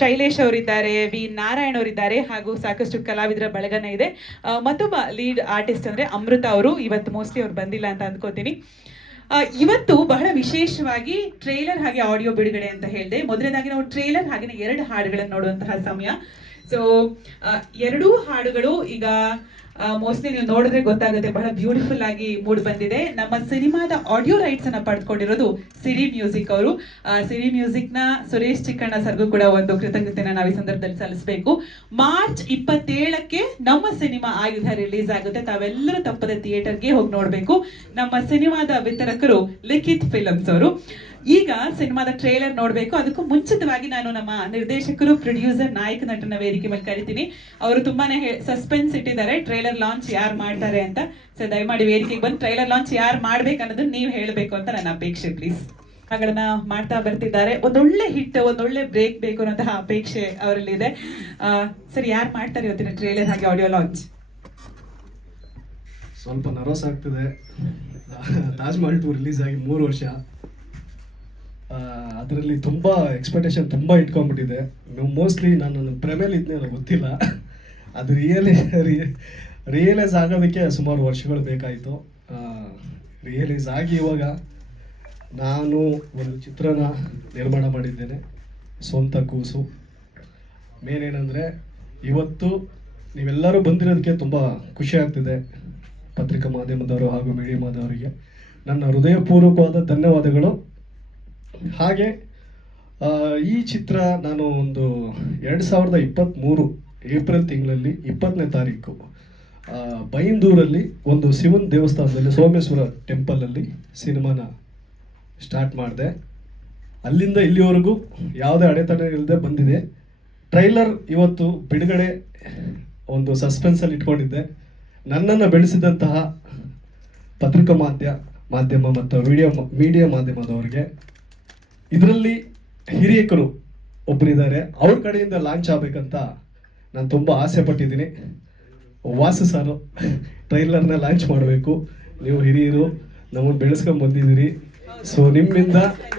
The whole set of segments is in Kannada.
ಶೈಲೇಶ್ ಅವರಿದ್ದಾರೆ, ವಿ ನಾರಾಯಣ್ ಅವರಿದ್ದಾರೆ, ಹಾಗೂ ಸಾಕಷ್ಟು ಕಲಾವಿದರ ಬಳಗನ ಇದೆ. ಮತ್ತೊಬ್ಬ ಲೀಡ್ ಆರ್ಟಿಸ್ಟ್ ಅಂದ್ರೆ ಅಮೃತ ಅವರು. ಇವತ್ತು ಮೋಸ್ಟ್ಲಿ ಅವ್ರು ಬಂದಿಲ್ಲ ಅಂತ ಅಂದ್ಕೋತೀನಿ. ಇವತ್ತು ಬಹಳ ವಿಶೇಷವಾಗಿ ಟ್ರೇಲರ್ ಹಾಗೆ ಆಡಿಯೋ ಬಿಡುಗಡೆ ಅಂತ ಹೇಳಿದೆ. ಮೊದಲನೇದಾಗಿ ನಾವು ಟ್ರೇಲರ್ ಹಾಗೆ 2 ಹಾಡುಗಳನ್ನು ನೋಡುವಂತಹ ಸಮಯ. ಸೊ 2 ಹಾಡುಗಳು ಈಗ ಮೋಸ್ಟ್ಲಿ ನೀವು ನೋಡಿದ್ರೆ ಗೊತ್ತಾಗುತ್ತೆ, ಬಹಳ ಬ್ಯೂಟಿಫುಲ್ ಆಗಿ ಮೂಡ್ ಬಂದಿದೆ. ನಮ್ಮ ಸಿನಿಮಾದ ಆಡಿಯೋ ರೈಟ್ಸ್ ಅನ್ನ ಪಡೆದುಕೊಂಡಿರೋದು ಸಿರಿ ಮ್ಯೂಸಿಕ್ ಅವರು. ಸಿರಿ ಮ್ಯೂಸಿಕ್ ನ ಸುರೇಶ್ ಚಿಕ್ಕಣ್ಣ ಸರ್ಗೂ ಕೂಡ ಒಂದು ಕೃತಜ್ಞತೆನ ನಾವು ಈ ಸಂದರ್ಭದಲ್ಲಿ ಸಲ್ಲಿಸಬೇಕು. ಮಾರ್ಚ್ 27ಕ್ಕೆ ನಮ್ಮ ಸಿನಿಮಾ ಆಯುಧ ರಿಲೀಸ್ ಆಗುತ್ತೆ. ತಾವೆಲ್ಲರೂ ತಪ್ಪದೆ ಥಿಯೇಟರ್ಗೆ ಹೋಗಿ ನೋಡ್ಬೇಕು. ನಮ್ಮ ಸಿನಿಮಾದ ವಿತರಕರು ಲಿಖಿತ್ ಫಿಲ್ಮ್ಸ್ ಅವರು. ಈಗ ಸಿನಿಮಾದ ಟ್ರೇಲರ್ ನೋಡ್ಬೇಕು. ಅದಕ್ಕೂ ಮುಂಚಿತವಾಗಿ ನಾನು ನಮ್ಮ ನಿರ್ದೇಶಕರು, ಪ್ರೊಡ್ಯೂಸರ್, ನಾಯಕ ನಟನ ವೇದಿಕೆ ಮೇಲೆ ಕರಿತೀನಿ. ಅವರು ತುಂಬಾನೇ ಸಸ್ಪೆನ್ಸ್ ಇಟ್ಟಿದ್ದಾರೆ, ಟ್ರೇಲರ್ ಲಾಂಚ್ ಯಾರು ಮಾಡ್ತಾರೆ ಅಂತ. ಸೊ ದಯಮಾಡಿ ವೇದಿಕೆಗೆ ಬಂದು ಟ್ರೇಲರ್ ಲಾಂಚ್ ಯಾರು ಮಾಡ್ಬೇಕು ಅನ್ನೋದನ್ನ ನೀವು ಹೇಳಬೇಕು ಅಂತ ನನ್ನ ಅಪೇಕ್ಷೆ. ಪ್ಲೀಸ್ ಗಳನ್ನ ಮಾಡ್ತಾ ಬರ್ತಿದ್ದಾರೆ. ಒಂದೊಳ್ಳೆ ಹಿಟ್, ಒಂದೊಳ್ಳೆ ಬ್ರೇಕ್ ಬೇಕು ಅನ್ನೋಂತಹ ಅಪೇಕ್ಷೆ ಅವರಲ್ಲಿದೆ. ಸರ್, ಯಾರು ಮಾಡ್ತಾರೆ ಇವತ್ತಿನ ಟ್ರೇಲರ್ ಹಾಗೆ ಆಡಿಯೋ ಲಾಂಚ್? ಸ್ವಲ್ಪ ನರ್ವಸ್ ಆಗ್ತಿದೆ. ತಾಜ್ ಮಹಲ್ 2 ರಿಲೀಸ್ ಆಗಿ 3 ವರ್ಷ. ಅದರಲ್ಲಿ ತುಂಬ ಎಕ್ಸ್ಪೆಕ್ಟೇಷನ್ ತುಂಬ ಇಟ್ಕೊಂಡ್ಬಿಟ್ಟಿದೆ. ಮೋಸ್ಟ್ಲಿ ನಾನು ಪ್ರೇಮೇಲಿ ಇದ್ನೇ ನನಗೆ ಗೊತ್ತಿಲ್ಲ. ಅದು ರಿಯಲೈಸ್ ಆಗೋದಕ್ಕೆ ಸುಮಾರು ವರ್ಷಗಳು ಬೇಕಾಯಿತು. ರಿಯಲೈಸ್ ಆಗಿ ಇವಾಗ ನಾನು ಒಂದು ಚಿತ್ರನ ನಿರ್ಮಾಣ ಮಾಡಿದ್ದೇನೆ, ಸ್ವಂತ ಕೂಸು. ಮೇನ್ ಏನಂದರೆ, ಇವತ್ತು ನೀವೆಲ್ಲರೂ ಬಂದಿರೋದಕ್ಕೆ ತುಂಬ ಖುಷಿ ಆಗ್ತಿದೆ. ಪತ್ರಿಕಾ ಮಾಧ್ಯಮದವರು ಹಾಗೂ ಮೀಡಿಯಾದವರಿಗೆ ನನ್ನ ಹೃದಯಪೂರ್ವಕವಾದ ಧನ್ಯವಾದಗಳು. ಹಾಗೆ ಈ ಚಿತ್ರ ನಾನು ಒಂದು 2023 ಏಪ್ರಿಲ್ ತಿಂಗಳಲ್ಲಿ 20ನೇ ತಾರೀಕು ಬೈಂದೂರಲ್ಲಿ ಒಂದು ಶಿವನ ದೇವಸ್ಥಾನದಲ್ಲಿ, ಸೋಮೇಶ್ವರ ಟೆಂಪಲಲ್ಲಿ ಸಿನಿಮಾನ ಸ್ಟಾರ್ಟ್ ಮಾಡಿದೆ. ಅಲ್ಲಿಂದ ಇಲ್ಲಿವರೆಗೂ ಯಾವುದೇ ಅಡೆತಡೆ ಇಲ್ಲದೆ ಬಂದಿದೆ. ಟ್ರೈಲರ್ ಇವತ್ತು ಬಿಡುಗಡೆ ಒಂದು ಸಸ್ಪೆನ್ಸಲ್ಲಿ ಇಟ್ಕೊಂಡಿದ್ದೆ. ನನ್ನನ್ನು ಬೆಳೆಸಿದಂತಹ ಪತ್ರಿಕಾ ಮಾಧ್ಯಮ ಮತ್ತು ಮೀಡಿಯಾ ಮಾಧ್ಯಮದವರಿಗೆ, ಇದರಲ್ಲಿ ಹಿರಿಯಕರು ಒಬ್ಬರಿದ್ದಾರೆ, ಅವ್ರ ಕಡೆಯಿಂದ ಲಾಂಚ್ ಆಗಬೇಕಂತ ನಾನು ತುಂಬ ಆಸೆ ಪಟ್ಟಿದ್ದೀನಿ. ವಾಸು ಸಾರು ಟ್ರೈಲರ್ನ ಲಾಂಚ್ ಮಾಡಬೇಕು. ನೀವು ಹಿರಿಯರು ನಮ್ಮನ್ನು ಬೆಳೆಸ್ಕೊಂಡು ಬಂದಿದ್ದೀರಿ. ಸೊ ನಿಮ್ಮಿಂದ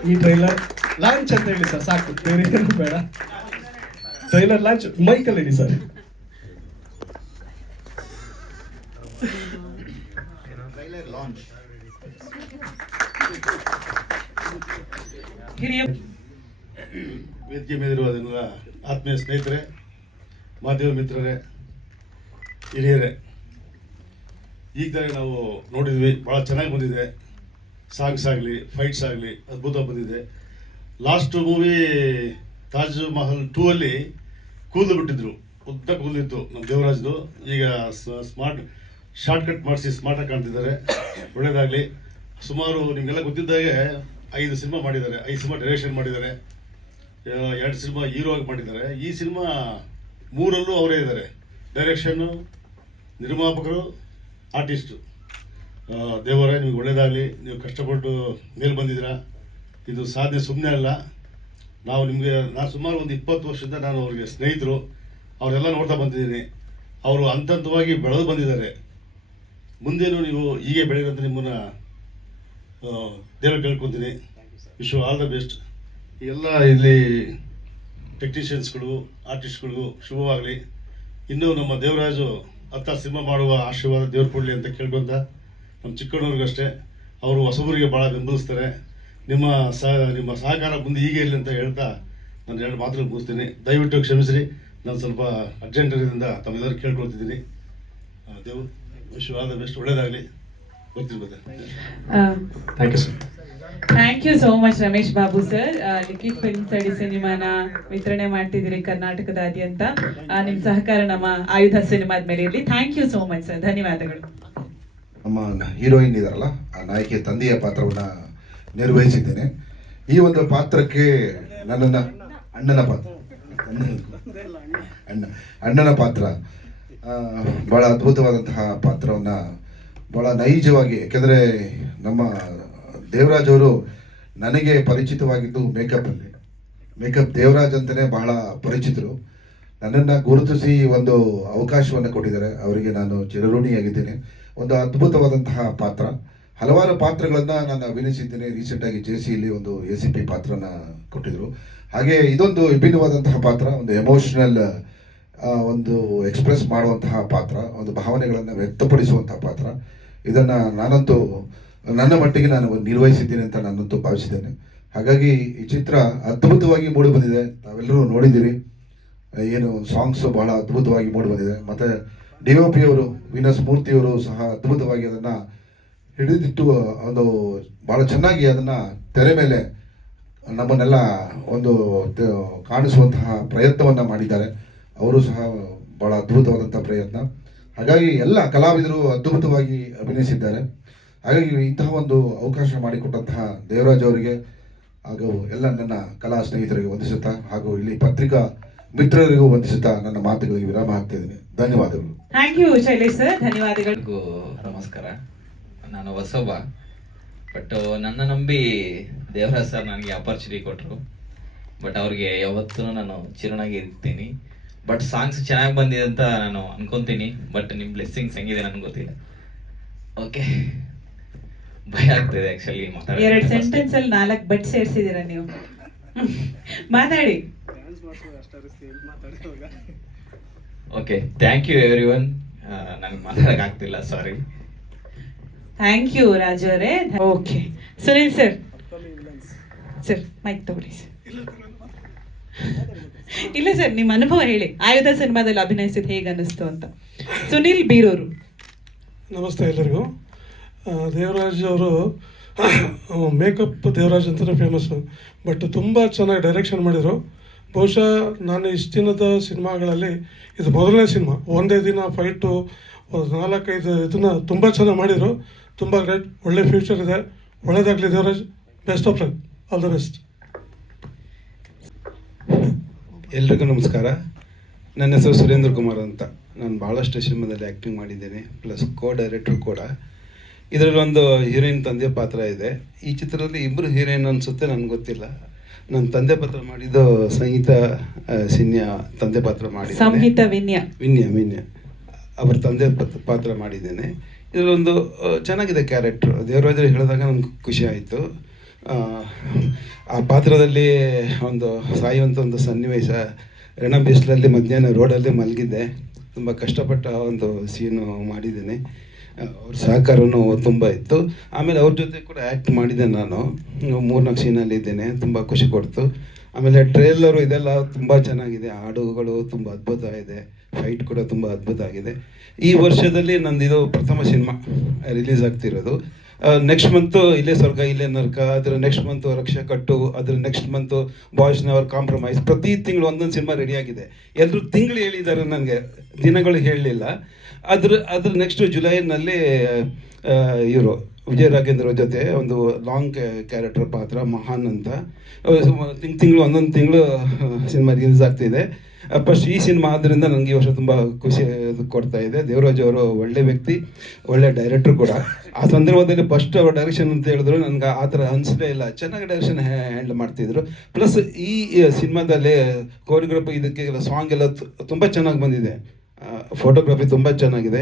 ಈ ಟ್ರೈಲರ್ ಲಾಂಚ್ ಅಂತ ಹೇಳಿ ಸರ್, ಸಾಕು, ಬೇರೆ ಏನು ಬೇಡ. ಟ್ರೈಲರ್ ಲಾಂಚ್ ಮೈಕಲ್ಲಿ ಹೇಳಿ ಸರ್. ವೇದಿಕೆ ಮೇಲಿರುವುದನ್ನೆಲ್ಲ ಆತ್ಮೀಯ ಸ್ನೇಹಿತರೆ, ಮಾಧ್ಯಮ ಮಿತ್ರರೇ, ಹಿರಿಯರೇ, ಈಗ ತಾನೇ ನಾವು ನೋಡಿದ್ವಿ, ಭಾಳ ಚೆನ್ನಾಗಿ ಬಂದಿದೆ. ಸಾಂಗ್ಸ್ ಆಗಲಿ, ಫೈಟ್ಸ್ ಆಗಲಿ ಅದ್ಭುತ ಬಂದಿದೆ. ಲಾಸ್ಟ್ ಮೂವಿ ತಾಜ್ ಮಹಲ್ 2 ಅಲ್ಲಿ ಕೂದಲು ಬಿಟ್ಟಿದ್ರು, ಉದ್ದ ಕೂದಲಿತ್ತು ನಮ್ಮ ದೇವರಾಜ್ದು. ಈಗ ಸ್ಮಾರ್ಟ್ ಶಾರ್ಟ್ ಕಟ್ ಮಾಡಿಸಿ ಸ್ಮಾರ್ಟಾಗಿ ಕಾಣ್ತಿದ್ದಾರೆ. ಒಳ್ಳೇದಾಗಲಿ. ಸುಮಾರು ನಿಮಗೆಲ್ಲ ಗೊತ್ತಿದ್ದಾಗೆ 5 ಸಿನಿಮಾ ಮಾಡಿದ್ದಾರೆ, 5 ಸಿನಿಮಾ ಡೈರೆಕ್ಷನ್ ಮಾಡಿದ್ದಾರೆ, 2 ಸಿನಿಮಾ ಹೀರೋ ಆಗಿ ಮಾಡಿದ್ದಾರೆ. ಈ ಸಿನಿಮಾ 3ರಲ್ಲೂ ಅವರೇ ಇದ್ದಾರೆ, ಡೈರೆಕ್ಷನ್ನು, ನಿರ್ಮಾಪಕರು, ಆರ್ಟಿಸ್ಟು. ದೇವರೇ, ನಿಮಗೆ ಒಳ್ಳೇದಾಗಲಿ. ನೀವು ಕಷ್ಟಪಟ್ಟು ಮೇಲೆ ಬಂದಿದ್ದೀರಾ. ಇದು ಸಾಧನೆ ಸುಮ್ಮನೆ ಅಲ್ಲ. ನಾನು ಸುಮಾರು ಒಂದು 20 ವರ್ಷದಿಂದ ನಾನು ಅವ್ರಿಗೆ ಸ್ನೇಹಿತರು. ಅವರೆಲ್ಲ ನೋಡ್ತಾ ಬಂದಿದ್ದೀನಿ. ಅವರು ಹಂತವಾಗಿ ಬೆಳೆದು ಬಂದಿದ್ದಾರೆ. ಮುಂದೇನು ನೀವು ಹೀಗೆ ಬೆಳೆಯೋದಂತ ನಿಮ್ಮನ್ನು ದೇವರು ಕೇಳ್ಕೊತೀನಿ. Wish you all the best. ಎಲ್ಲ ಇಲ್ಲಿ ಟೆಕ್ನಿಷಿಯನ್ಸ್ಗಳು, ಆರ್ಟಿಸ್ಟ್ಗಳಿಗೂ ಶುಭವಾಗಲಿ. ಇನ್ನೂ ನಮ್ಮ ದೇವರಾಜು 10 ಸಿನಿಮಾ ಮಾಡುವ ಆಶೀರ್ವಾದ ದೇವ್ರು ಕೊಡಲಿ ಅಂತ ಕೇಳ್ಕೊಂತ, ನಮ್ಮ ಚಿಕ್ಕಣ್ಣವ್ರಿಗೂ ಅಷ್ಟೇ, ಅವರು ಹೊಸಬರಿಗೆ ಭಾಳ ಬೆಂಬಲಿಸ್ತಾರೆ. ನಿಮ್ಮ ಸಹಕಾರ ಮುಂದೆ ಹೀಗೆ ಇರಲಿ ಅಂತ ಹೇಳ್ತಾ ನಾನು 2 ಮಾತುಗಳು ಮುಗಿಸ್ತೀನಿ. ದಯವಿಟ್ಟು ಕ್ಷಮಿಸ್ರಿ, ನಾನು ಸ್ವಲ್ಪ ಅರ್ಜೆಂಟರಿಂದ ತಮ್ಮೆಲ್ಲರೂ ಕೇಳ್ಕೊಳ್ತಿದ್ದೀನಿ. ದೇವ್ರು wish you all the best. ಒಳ್ಳೇದಾಗಲಿ. ಗೊತ್ತಿರ್ಬೋದು. Thank you sir. Thank you so much Ramesh Babu sir. Likhith films ಅಡಿ ಸಿನಿಮಾನ ವಿತರಣೆ ಮಾಡ್ತಿದ್ದೀರಿ ಕರ್ನಾಟಕದಾದ್ಯಂತ. ನಿಮ್ಮ ಸಹಕಾರ ನಮ್ಮ ಆಯುಧ ಸಿನಿಮಾದ ಮೇಲೆ ಇರಲಿ. Thank you so much sir, ಧನ್ಯವಾದಗಳು. ನಮ್ಮ ಹೀರೋಯಿನ್ ಇದಾರಲ್ಲ, ಆ ನಾಯಕಿಯ ತಂದೆಯ ಪಾತ್ರವನ್ನು ನಿರ್ವಹಿಸಿದ್ದೇನೆ. ಈ ಒಂದು ಪಾತ್ರಕ್ಕೆ ನನ್ನನ್ನು ಅಣ್ಣನ ಪಾತ್ರ ಭಾಳ ಅದ್ಭುತವಾದಂತಹ ಪಾತ್ರವನ್ನು ಭಾಳ ನೈಜವಾಗಿ, ಯಾಕೆಂದರೆ ನಮ್ಮ ದೇವರಾಜ್ ಅವರು ನನಗೆ ಪರಿಚಿತವಾಗಿದ್ದು ಮೇಕಪ್ಪಲ್ಲಿ. ಮೇಕಪ್ ದೇವರಾಜ್ ಅಂತಲೇ ಬಹಳ ಪರಿಚಿತರು. ನನ್ನನ್ನು ಗುರುತಿಸಿ ಒಂದು ಅವಕಾಶವನ್ನು ಕೊಟ್ಟಿದ್ದಾರೆ, ಅವರಿಗೆ ನಾನು ಚಿರಋಣಿಯಾಗಿದ್ದೇನೆ. ಒಂದು ಅದ್ಭುತವಾದಂತಹ ಪಾತ್ರ. ಹಲವಾರು ಪಾತ್ರಗಳನ್ನು ನಾನು ಅಭಿನಯಿಸಿದ್ದೇನೆ. ರೀಸೆಂಟಾಗಿ JCಯಲ್ಲಿ ಒಂದು ACP ಪಾತ್ರನ ಕೊಟ್ಟಿದ್ದರು. ಹಾಗೆ ಇದೊಂದು ವಿಭಿನ್ನವಾದಂತಹ ಪಾತ್ರ, ಒಂದು ಎಮೋಷನಲ್ ಒಂದು ಎಕ್ಸ್ಪ್ರೆಸ್ ಮಾಡುವಂತಹ ಪಾತ್ರ, ಒಂದು ಭಾವನೆಗಳನ್ನು ವ್ಯಕ್ತಪಡಿಸುವಂತಹ ಪಾತ್ರ. ಇದನ್ನು ನಾನಂತೂ ನನ್ನ ಮಟ್ಟಿಗೆ ನಾನು ನಿರ್ವಹಿಸಿದ್ದೇನೆ ಅಂತ ನಾನಂತೂ ಭಾವಿಸಿದ್ದೇನೆ. ಹಾಗಾಗಿ ಈ ಚಿತ್ರ ಅದ್ಭುತವಾಗಿ ಮೂಡಿ ಬಂದಿದೆ. ತಾವೆಲ್ಲರೂ ನೋಡಿದ್ದೀರಿ, ಏನು ಸಾಂಗ್ಸು ಬಹಳ ಅದ್ಭುತವಾಗಿ ಮೂಡಿ ಬಂದಿದೆ. ಮತ್ತು DOP ಅವರು ವೀನಸ್ ಮೂರ್ತಿಯವರು ಸಹ ಅದ್ಭುತವಾಗಿ ಅದನ್ನು ಹಿಡಿದಿಟ್ಟು ಒಂದು ಭಾಳ ಚೆನ್ನಾಗಿ ಅದನ್ನು ತೆರೆ ಮೇಲೆ ನಮ್ಮನ್ನೆಲ್ಲ ಒಂದು ಕಾಣಿಸುವಂತಹ ಪ್ರಯತ್ನವನ್ನು ಮಾಡಿದ್ದಾರೆ. ಅವರು ಸಹ ಭಾಳ ಅದ್ಭುತವಾದಂಥ ಪ್ರಯತ್ನ. ಹಾಗಾಗಿ ಎಲ್ಲ ಕಲಾವಿದರು ಅದ್ಭುತವಾಗಿ ಅಭಿನಯಿಸಿದ್ದಾರೆ. ಹಾಗಾಗಿ ಇಂತಹ ಒಂದು ಅವಕಾಶ ಮಾಡಿಕೊಟ್ಟಂತಹ ದೇವರಾಜ್ ಅವರಿಗೆ ಹಾಗೂ ಎಲ್ಲ ನನ್ನ ಕಲಾ ಸ್ನೇಹಿತರಿಗೆ ವಂದಿಸುತ್ತಾ ಹಾಗೂ ಇಲ್ಲಿ ಪತ್ರಿಕಾ ಮಿತ್ರರಿಗೂ ವಂದಿಸುತ್ತಾ ನನ್ನ ಮಾತುಗಳಿಗೆ ವಿರಾಮ ಹಾಕ್ತಿದ್ದೀನಿ. ಧನ್ಯವಾದಗಳು. ಥ್ಯಾಂಕ್ ಯು ಶೈಲೇಶ್ ಸರ್, ಧನ್ಯವಾದಗಳು. ಎಲ್ರಿಗೂ ನಮಸ್ಕಾರ. ನಾನು ಹೊಸಬ, ಬಟ್ ನನ್ನ ನಂಬಿ ದೇವರಾಜ್ ಸರ್ ನನಗೆ ಅಪರ್ಚುನಿಟಿ ಕೊಟ್ಟರು. ಬಟ್ ಅವ್ರಿಗೆ ಯಾವತ್ತೂ ನಾನು ಚಿರನಾಗಿ ಇರ್ತೀನಿ. ಬಟ್ ಸಾಂಗ್ಸ್ ಚೆನ್ನಾಗಿ ಬಂದಿದೆ ಅಂತ ನಾನು ಅನ್ಕೊಂತೀನಿ. ಬಟ್ ನಿಮ್ಮ ಬ್ಲೆಸ್ಸಿಂಗ್ಸ್ ಹೆಂಗಿದೆ ನನಗೆ ಗೊತ್ತಿಲ್ಲ. ಓಕೆ, ಭಯ ಆಗ್ತಿದೆ ಆ್ಯಕ್ಚುಲಿ ಮಾತಾಡಿ. 2 ಸೆಂಟೆನ್ಸ್ ಅಲ್ಲಿ 4 ಬಟ್ ಸೇರಿಸಿದ್ದೀರಾ ನೀವು. ಮಾತಾಡಿ. Okay, thank you everyone. ನನಗೆ ಮಾತಾಡೋಕೆ ಆಗ್ತಿಲ್ಲ, ಸಾರಿ. ಥ್ಯಾಂಕ್ ಯು ರಾಜು ಅವರೇ. Okay, Sunil sir. Sir mike ತಗೊಳ್ಳಿ ಸರ್. ಇಲ್ಲ ಸರ್, ನಿಮ್ಮ ಅನುಭವ ಹೇಳಿ. ಆಯುಧ ಸಿನಿಮಾದಲ್ಲಿ ಅಭಿನಯಿಸಿದ ಹೇಗೆ ಅನ್ನಿಸ್ತು ಅಂತ. ಸುನಿಲ್ ಬೀರೂರು. ನಮಸ್ತೆ ಎಲ್ಲರಿಗೂ. ದೇವರಾಜ್ ಅವರು ಮೇಕಪ್ ದೇವರಾಜ್ ಅಂತಲೇ ಫೇಮಸ್ಸು, ಬಟ್ ತುಂಬ ಚೆನ್ನಾಗಿ ಡೈರೆಕ್ಷನ್ ಮಾಡಿದರು. ಬಹುಶಃ ನಾನು ಇಷ್ಟು ದಿನದ ಸಿನಿಮಾಗಳಲ್ಲಿ ಇದು ಮೊದಲನೇ ಸಿನಿಮಾ. ಒಂದೇ ದಿನ ಫೈಟು 4-5 ಇದನ್ನು ತುಂಬ ಚೆನ್ನಾಗಿ ಮಾಡಿದರು. ತುಂಬ ಗ್ರೇಟ್. ಒಳ್ಳೆ ಫ್ಯೂಚರ್ ಇದೆ. ಒಳ್ಳೆಯದಾಗಲಿ Devaraj. Best of luck. All the best. ಎಲ್ರಿಗೂ ನಮಸ್ಕಾರ. ನನ್ನ ಹೆಸರು ಸುರೇಂದ್ರ ಕುಮಾರ್ ಅಂತ. ನಾನು ಭಾಳಷ್ಟು ಸಿನಿಮಾದಲ್ಲಿ ಆ್ಯಕ್ಟಿಂಗ್ ಮಾಡಿದ್ದೇನೆ, ಪ್ಲಸ್ ಡೈರೆಕ್ಟ್ರು ಕೂಡ. ಇದರಲ್ಲಿ ಒಂದು ಹೀರೋಯಿನ್ ತಂದೆ ಪಾತ್ರ ಇದೆ. ಈ ಚಿತ್ರದಲ್ಲಿ 2 ಹೀರೋಯಿನ್ ಅನಿಸುತ್ತೆ, ನನಗೆ ಗೊತ್ತಿಲ್ಲ. ನನ್ನ ತಂದೆ ಪಾತ್ರ ಮಾಡಿದ್ದು ಸಂಗೀತಾ ಸಿನ್ಯಾ ತಂದೆ ಪಾತ್ರ ಮಾಡಿದ್ದೇನೆ. ಸಂಹಿತ ವಿನ್ಯ ಅವರ ತಂದೆ ಪಾತ್ರ ಮಾಡಿದ್ದೇನೆ. ಇದರಲ್ಲೊಂದು ಚೆನ್ನಾಗಿದೆ ಕ್ಯಾರೆಕ್ಟ್ರು. ದೇವರಾಜರು ಹೇಳಿದಾಗ ನಮ್ಗೆ ಖುಷಿ ಆಯಿತು. ಆ ಪಾತ್ರದಲ್ಲಿ ಒಂದು ಸಾಯುವಂಥ ಒಂದು ಸನ್ನಿವೇಶ, ರಣ ಬಿಸಿಲಲ್ಲಿ ಮಧ್ಯಾಹ್ನ ರೋಡಲ್ಲಿ ಮಲಗಿದ್ದೆ. ತುಂಬ ಕಷ್ಟಪಟ್ಟ ಒಂದು ಸೀನು ಮಾಡಿದ್ದೇನೆ. ಅವ್ರ ಸಹಕಾರನೂ ತುಂಬ ಇತ್ತು. ಆಮೇಲೆ ಅವ್ರ ಜೊತೆ ಕೂಡ ಆ್ಯಕ್ಟ್ ಮಾಡಿದ್ದೆ ನಾನು. 3-4 ಸೀನಲ್ಲಿ ಇದ್ದೇನೆ. ತುಂಬ ಖುಷಿ ಕೊಡ್ತು. ಆಮೇಲೆ ಟ್ರೇಲರು ಇದೆಲ್ಲ ತುಂಬ ಚೆನ್ನಾಗಿದೆ. ಹಾಡುಗಳು ತುಂಬ ಅದ್ಭುತ ಇದೆ. ಫೈಟ್ ಕೂಡ ತುಂಬ ಅದ್ಭುತ ಆಗಿದೆ. ಈ ವರ್ಷದಲ್ಲಿ ನಂದಿದು ಪ್ರಥಮ ಸಿನಿಮಾ ರಿಲೀಸ್ ಆಗ್ತಿರೋದು. ನೆಕ್ಸ್ಟ್ ಮಂತು ಇಲ್ಲೇ ಸ್ವರ್ಗ ಇಲ್ಲೇ ನರ್ಕ, ಅದರ ನೆಕ್ಸ್ಟ್ ಮಂತು ರಕ್ಷಾ ಕಟ್ಟು, ಅದ್ರ next month boys never compromise. ಪ್ರತಿ ತಿಂಗಳು ಒಂದೊಂದು ಸಿನಿಮಾ ರೆಡಿಯಾಗಿದೆ. ಎಲ್ಲರೂ ತಿಂಗಳು ಹೇಳಿದ್ದಾರೆ, ನನಗೆ ದಿನಗಳು ಹೇಳಲಿಲ್ಲ. ಅದ್ರ ನೆಕ್ಸ್ಟ್ ಜುಲೈನಲ್ಲಿ ಇವರು ವಿಜಯ ರಾಘೇಂದ್ರ ಜೊತೆ ಒಂದು ಲಾಂಗ್ ಕ್ಯಾರೆಕ್ಟರ್ ಪಾತ್ರ ಮಹಾನ್ ಅಂತ ತಿಂಗಳು ಒಂದೊಂದು ತಿಂಗಳು ಸಿನಿಮಾ ರಿಲೀಸ್ ಆಗ್ತಿದೆ. ಫಸ್ಟ್ ಈ ಸಿನಿಮಾ ಆದ್ದರಿಂದ ನನಗೆ ಈ ವರ್ಷ ತುಂಬ ಖುಷಿ ಕೊಡ್ತಾ ಇದೆ. ದೇವರಾಜ್ ಅವರು ಒಳ್ಳೆ ವ್ಯಕ್ತಿ, ಒಳ್ಳೆ ಡೈರೆಕ್ಟ್ರು ಕೂಡ. ಆ ಸಂದರ್ಭದಲ್ಲಿ ಫಸ್ಟ್ ಅವ್ರ ಡೈರೆಕ್ಷನ್ ಅಂತ ಹೇಳಿದ್ರು, ನನಗೆ ಆ ಥರ ಅನಿಸಲೇ ಇಲ್ಲ. ಚೆನ್ನಾಗಿ ಡೈರೆಕ್ಷನ್ ಹ್ಯಾಂಡಲ್ ಮಾಡ್ತಿದ್ರು. ಪ್ಲಸ್ ಈ ಸಿನಿಮಾದಲ್ಲಿ ಕೋರಿಯೋಗ್ರಫಿ ಇದಕ್ಕೆಲ್ಲ ಸಾಂಗ್ ಎಲ್ಲ ತುಂಬ ಚೆನ್ನಾಗಿ ಬಂದಿದೆ. ಫೋಟೋಗ್ರಫಿ ತುಂಬ ಚೆನ್ನಾಗಿದೆ.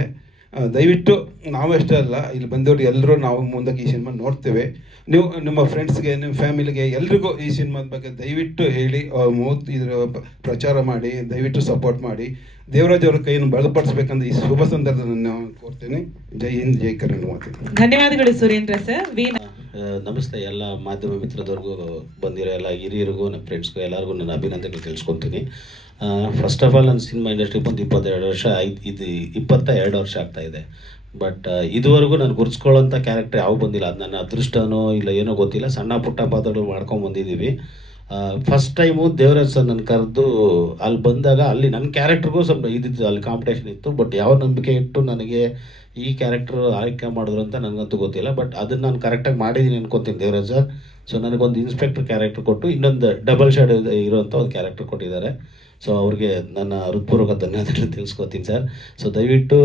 ದಯವಿಟ್ಟು ನಾವಷ್ಟೇ ಅಲ್ಲ, ಇಲ್ಲಿ ಬಂದವರು ಎಲ್ಲರೂ ನಾವು ಮುಂದಕ್ಕೆ ಈ ಸಿನಿಮಾ ನೋಡ್ತೇವೆ. ನೀವು ನಿಮ್ಮ ಫ್ರೆಂಡ್ಸ್ಗೆ, ನಿಮ್ಮ ಫ್ಯಾಮಿಲಿಗೆ ಎಲ್ರಿಗೂ ಈ ಸಿನಿಮಾದ ಬಗ್ಗೆ ದಯವಿಟ್ಟು ಹೇಳಿ, ಇದರ ಪ್ರಚಾರ ಮಾಡಿ, ದಯವಿಟ್ಟು ಸಪೋರ್ಟ್ ಮಾಡಿ. ದೇವರಾಜ್ ಅವರ ಕೈಯನ್ನು ಬಲಪಡಿಸ್ಬೇಕಂತ ಈ ಶುಭ ಸಂದರ್ಭದಲ್ಲಿ ನಾನು ಕೋರ್ತೇನೆ. ಜೈ ಹಿಂದ್, ಜೈ ಕರ್ನಾಟಕ ಮಾತೆ. ಧನ್ಯವಾದಗಳು ಸುರೇಂದ್ರ ಸರ್. ನಮಸ್ತೆ ಎಲ್ಲ ಮಾಧ್ಯಮ ಮಿತ್ರದವ್ರಿಗೂ, ಬಂದಿರೋ ಎಲ್ಲ ಹಿರಿಯರಿಗೂ, ನಮ್ಮ ಫ್ರೆಂಡ್ಸ್ಗೂ ಎಲ್ಲರಿಗೂ ನನ್ನ ಅಭಿನಂದನೆ ತಿಳಿಸ್ಕೊತೀನಿ. ಫಸ್ಟ್ ಆಫ್ ಆಲ್ ನನ್ನ ಸಿನಿಮಾ ಇಂಡಸ್ಟ್ರಿಗೆ ಬಂದು 22 ವರ್ಷ ಆಯ್ತು. ಇದು 22 ವರ್ಷ ಆಗ್ತಾಯಿದೆ. ಬಟ್ ಇದುವರೆಗೂ ನಾನು ಗುರ್ಸ್ಕೊಳ್ಳೋಂಥ ಕ್ಯಾರೆಕ್ಟರ್ ಯಾವ ಬಂದಿಲ್ಲ. ಅದು ನನ್ನ ಅದೃಷ್ಟನೋ ಇಲ್ಲ ಏನೋ ಗೊತ್ತಿಲ್ಲ. ಸಣ್ಣ ಪುಟ್ಟ ಪಾತ್ರಗಳು ಮಾಡ್ಕೊಂಡು ಬಂದಿದ್ದೀವಿ. ಫಸ್ಟ್ ಟೈಮು ದೇವರಾಜ್ ಸರ್ ನನ್ನ ಕರೆದು ಅಲ್ಲಿ ಬಂದಾಗ ಅಲ್ಲಿ ನನ್ನ ಕ್ಯಾರೆಕ್ಟ್ರಿಗೂ ಸ್ವಲ್ಪ ಇದ್ದಿತ್ತು, ಅಲ್ಲಿ ಕಾಂಪಿಟೇಷನ್ ಇತ್ತು. ಬಟ್ ಯಾವ ನಂಬಿಕೆ ಇಟ್ಟು ನನಗೆ ಈ ಕ್ಯಾರೆಕ್ಟರ್ ಆಯ್ಕೆ ಮಾಡಿದ್ರು ಅಂತ ನನಗಂತೂ ಗೊತ್ತಿಲ್ಲ. ಬಟ್ ಅದನ್ನು ನಾನು ಕರೆಕ್ಟಾಗಿ ಮಾಡಿದ್ದೀನಿ ಅನ್ಕೊತೀನಿ ದೇವರಾಜ್ ಸರ್. ಸೊ ನನಗೊಂದು ಇನ್ಸ್ಪೆಕ್ಟರ್ ಕ್ಯಾರೆಕ್ಟರ್ ಕೊಟ್ಟು ಇನ್ನೊಂದು ಡಬಲ್ ಶೇಡ್ ಇರೋವಂಥ ಒಂದು ಕ್ಯಾರೆಕ್ಟರ್ ಕೊಟ್ಟಿದ್ದಾರೆ. ಸೊ ಅವ್ರಿಗೆ ನನ್ನ ಹೃತ್ಪೂರ್ವಕ ಧನ್ಯವಾದಗಳು ತಿಳಿಸ್ಕೊತೀನಿ ಸರ್. ಸೊ ದಯವಿಟ್ಟು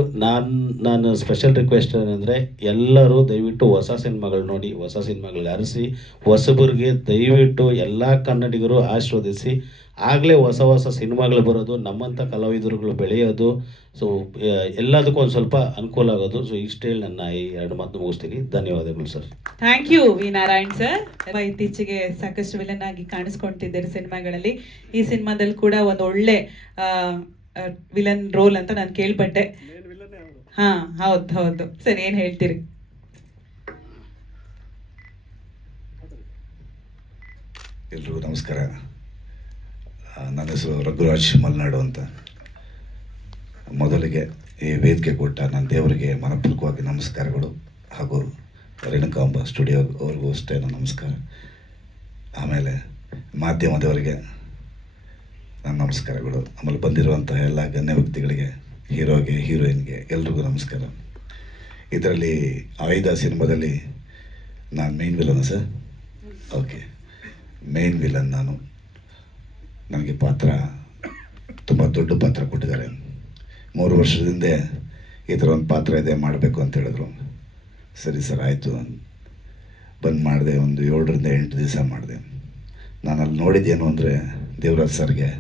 ನಾನು ಸ್ಪೆಷಲ್ ರಿಕ್ವೆಸ್ಟ್ ಏನಂದರೆ, ಎಲ್ಲರೂ ದಯವಿಟ್ಟು ಹೊಸ ಸಿನಿಮಾಗಳು ನೋಡಿ, ಹೊಸ ಸಿನಿಮಾಗಳಿಗೆ ಅರಸಿ, ಹೊಸಬರಿಗೆ ದಯವಿಟ್ಟು ಎಲ್ಲ ಕನ್ನಡಿಗರು ಆಶೀರ್ವದಿಸಿ. ಆಗಲೇ ಹೊಸ ಹೊಸ ಸಿನಿಮಾಗಳು ಬರೋದು, ನಮ್ಮಂಥ ಕಲಾವಿದರುಗಳು ಬೆಳೆಯೋದು. ಸೊ ಎಲ್ಲದಕ್ಕೂ ಒಂದು ಸ್ವಲ್ಪ ಅನುಕೂಲ ಆಗೋದು. ಸೊ ಇಷ್ಟು ಹೇಳಿ ನನ್ನ ಈ 2 ಮಾತು ಮುಗಿಸ್ತೀನಿ. ಧನ್ಯವಾದಗಳು sir. Thank you V Narayan sir. ಇತ್ತೀಚೆಗೆ ಸಾಕಷ್ಟು ವಿಲನ್ ಆಗಿ ಕಾಣಿಸ್ಕೊಳ್ತಿದ್ದಾರೆ ಸಿನಿಮಾಗಳಲ್ಲಿ. ಈ ಸಿನಿಮಾದಲ್ಲಿ ಕೂಡ ಒಂದು ಒಳ್ಳೆ ವಿಲನ್ ರೋಲ್ ಅಂತ ನಾನು ಕೇಳ್ಪಟ್ಟೆ. ಹಾ, ಹೌದು ಸರ್, ಏನ್ ಹೇಳ್ತೀರಿ? ಎಲ್ರಿಗೂ ನಮಸ್ಕಾರ. ನನ್ನ ಹೆಸರು ರಘುರಾಜ್ ಮಲ್ನಾಡು ಅಂತ. ಮೊದಲಿಗೆ ಈ ವೇದಿಕೆ ಕೊಟ್ಟ ನನ್ನ ದೇವರಿಗೆ ಮನಪೂರ್ವಕವಾಗಿ ನಮಸ್ಕಾರಗಳು, ಹಾಗೂ ರೇಣುಕಾಂಬ ಸ್ಟುಡಿಯೋ ಅವ್ರಿಗೂ ಅಷ್ಟೇ ನನ್ನ ನಮಸ್ಕಾರ. ಆಮೇಲೆ ಮಾಧ್ಯಮದವರಿಗೆ ನನ್ನ ನಮಸ್ಕಾರಗಳು. ಆಮೇಲೆ ಬಂದಿರುವಂಥ ಎಲ್ಲ ಗಣ್ಯ ವ್ಯಕ್ತಿಗಳಿಗೆ, ಹೀರೋಗೆ, ಹೀರೋಯಿನ್ಗೆ ಎಲ್ರಿಗೂ ನಮಸ್ಕಾರ. ಇದರಲ್ಲಿ ಆಯುಧ ಸಿನಿಮಾದಲ್ಲಿ ನಾನು main villain sir. Okay, main villain ನಾನು. ನನಗೆ ಪಾತ್ರ ತುಂಬ ದೊಡ್ಡ ಪಾತ್ರ ಕೊಟ್ಟಿದ್ದಾರೆ. 3 ವರ್ಷದ ಹಿಂದೆ ಈ ಥರ ಒಂದು ಪಾತ್ರ ಇದೆ ಮಾಡಬೇಕು ಅಂತ ಹೇಳಿದ್ರು. ಸರಿ ಸರ್ ಆಯಿತು ಬಂದು ಮಾಡಿದೆ. ಒಂದು 7ರಿಂದ 8 ದಿವಸ ಮಾಡಿದೆ. ನಾನು ಅಲ್ಲಿ ನೋಡಿದ್ದೇನು ಅಂದರೆ ದೇವರಾಜ್ ಸರ್ಗೆ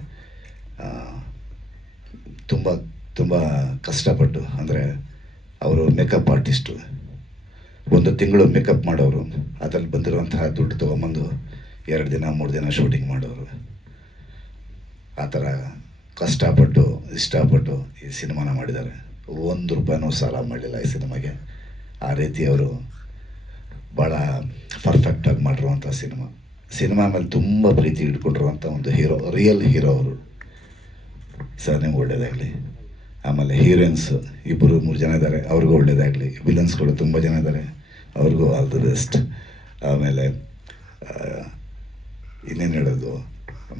ತುಂಬ ಕಷ್ಟಪಟ್ಟು, ಅಂದರೆ ಅವರು ಮೇಕಪ್ ಆರ್ಟಿಸ್ಟು, 1 ತಿಂಗಳು ಮೇಕಪ್ ಮಾಡೋರು. ಅದರಲ್ಲಿ ಬಂದಿರುವಂತಹ ದುಡ್ಡು ತೊಗೊಂಬಂದು 2 ದಿನ 3 ದಿನ ಶೂಟಿಂಗ್ ಮಾಡೋರು. ಆ ಥರ ಕಷ್ಟಪಟ್ಟು ಇಷ್ಟಪಟ್ಟು ಈ ಸಿನಿಮಾನ ಮಾಡಿದ್ದಾರೆ. 1 ರೂಪಾಯಿನೂ ಸಾಲ ಮಾಡಲಿಲ್ಲ ಈ ಸಿನಿಮಾಗೆ. ಆ ರೀತಿ ಅವರು ಭಾಳ ಪರ್ಫೆಕ್ಟಾಗಿ ಮಾಡಿರುವಂಥ ಸಿನಿಮಾ ಮೇಲೆ ತುಂಬ ಪ್ರೀತಿ ಇಟ್ಕೊಂಡಿರುವಂಥ ಒಂದು ಹೀರೋ, ರಿಯಲ್ ಹೀರೋ ಅವರು. ಸರ್ ನಿಮ್ಗೆ ಒಳ್ಳೆಯದಾಗಲಿ. ಆಮೇಲೆ ಹೀರೋಯಿನ್ಸ್ 2-3 ಜನ ಇದ್ದಾರೆ, ಅವ್ರಿಗೂ ಒಳ್ಳೆಯದಾಗಲಿ. ವಿಲನ್ಸ್ಗಳು ತುಂಬ ಜನ ಇದ್ದಾರೆ, ಅವ್ರಿಗೂ ಆಲ್ ದಿ ಬೆಸ್ಟ್. ಆಮೇಲೆ ಇನ್ನೇನು ಹೇಳೋದು,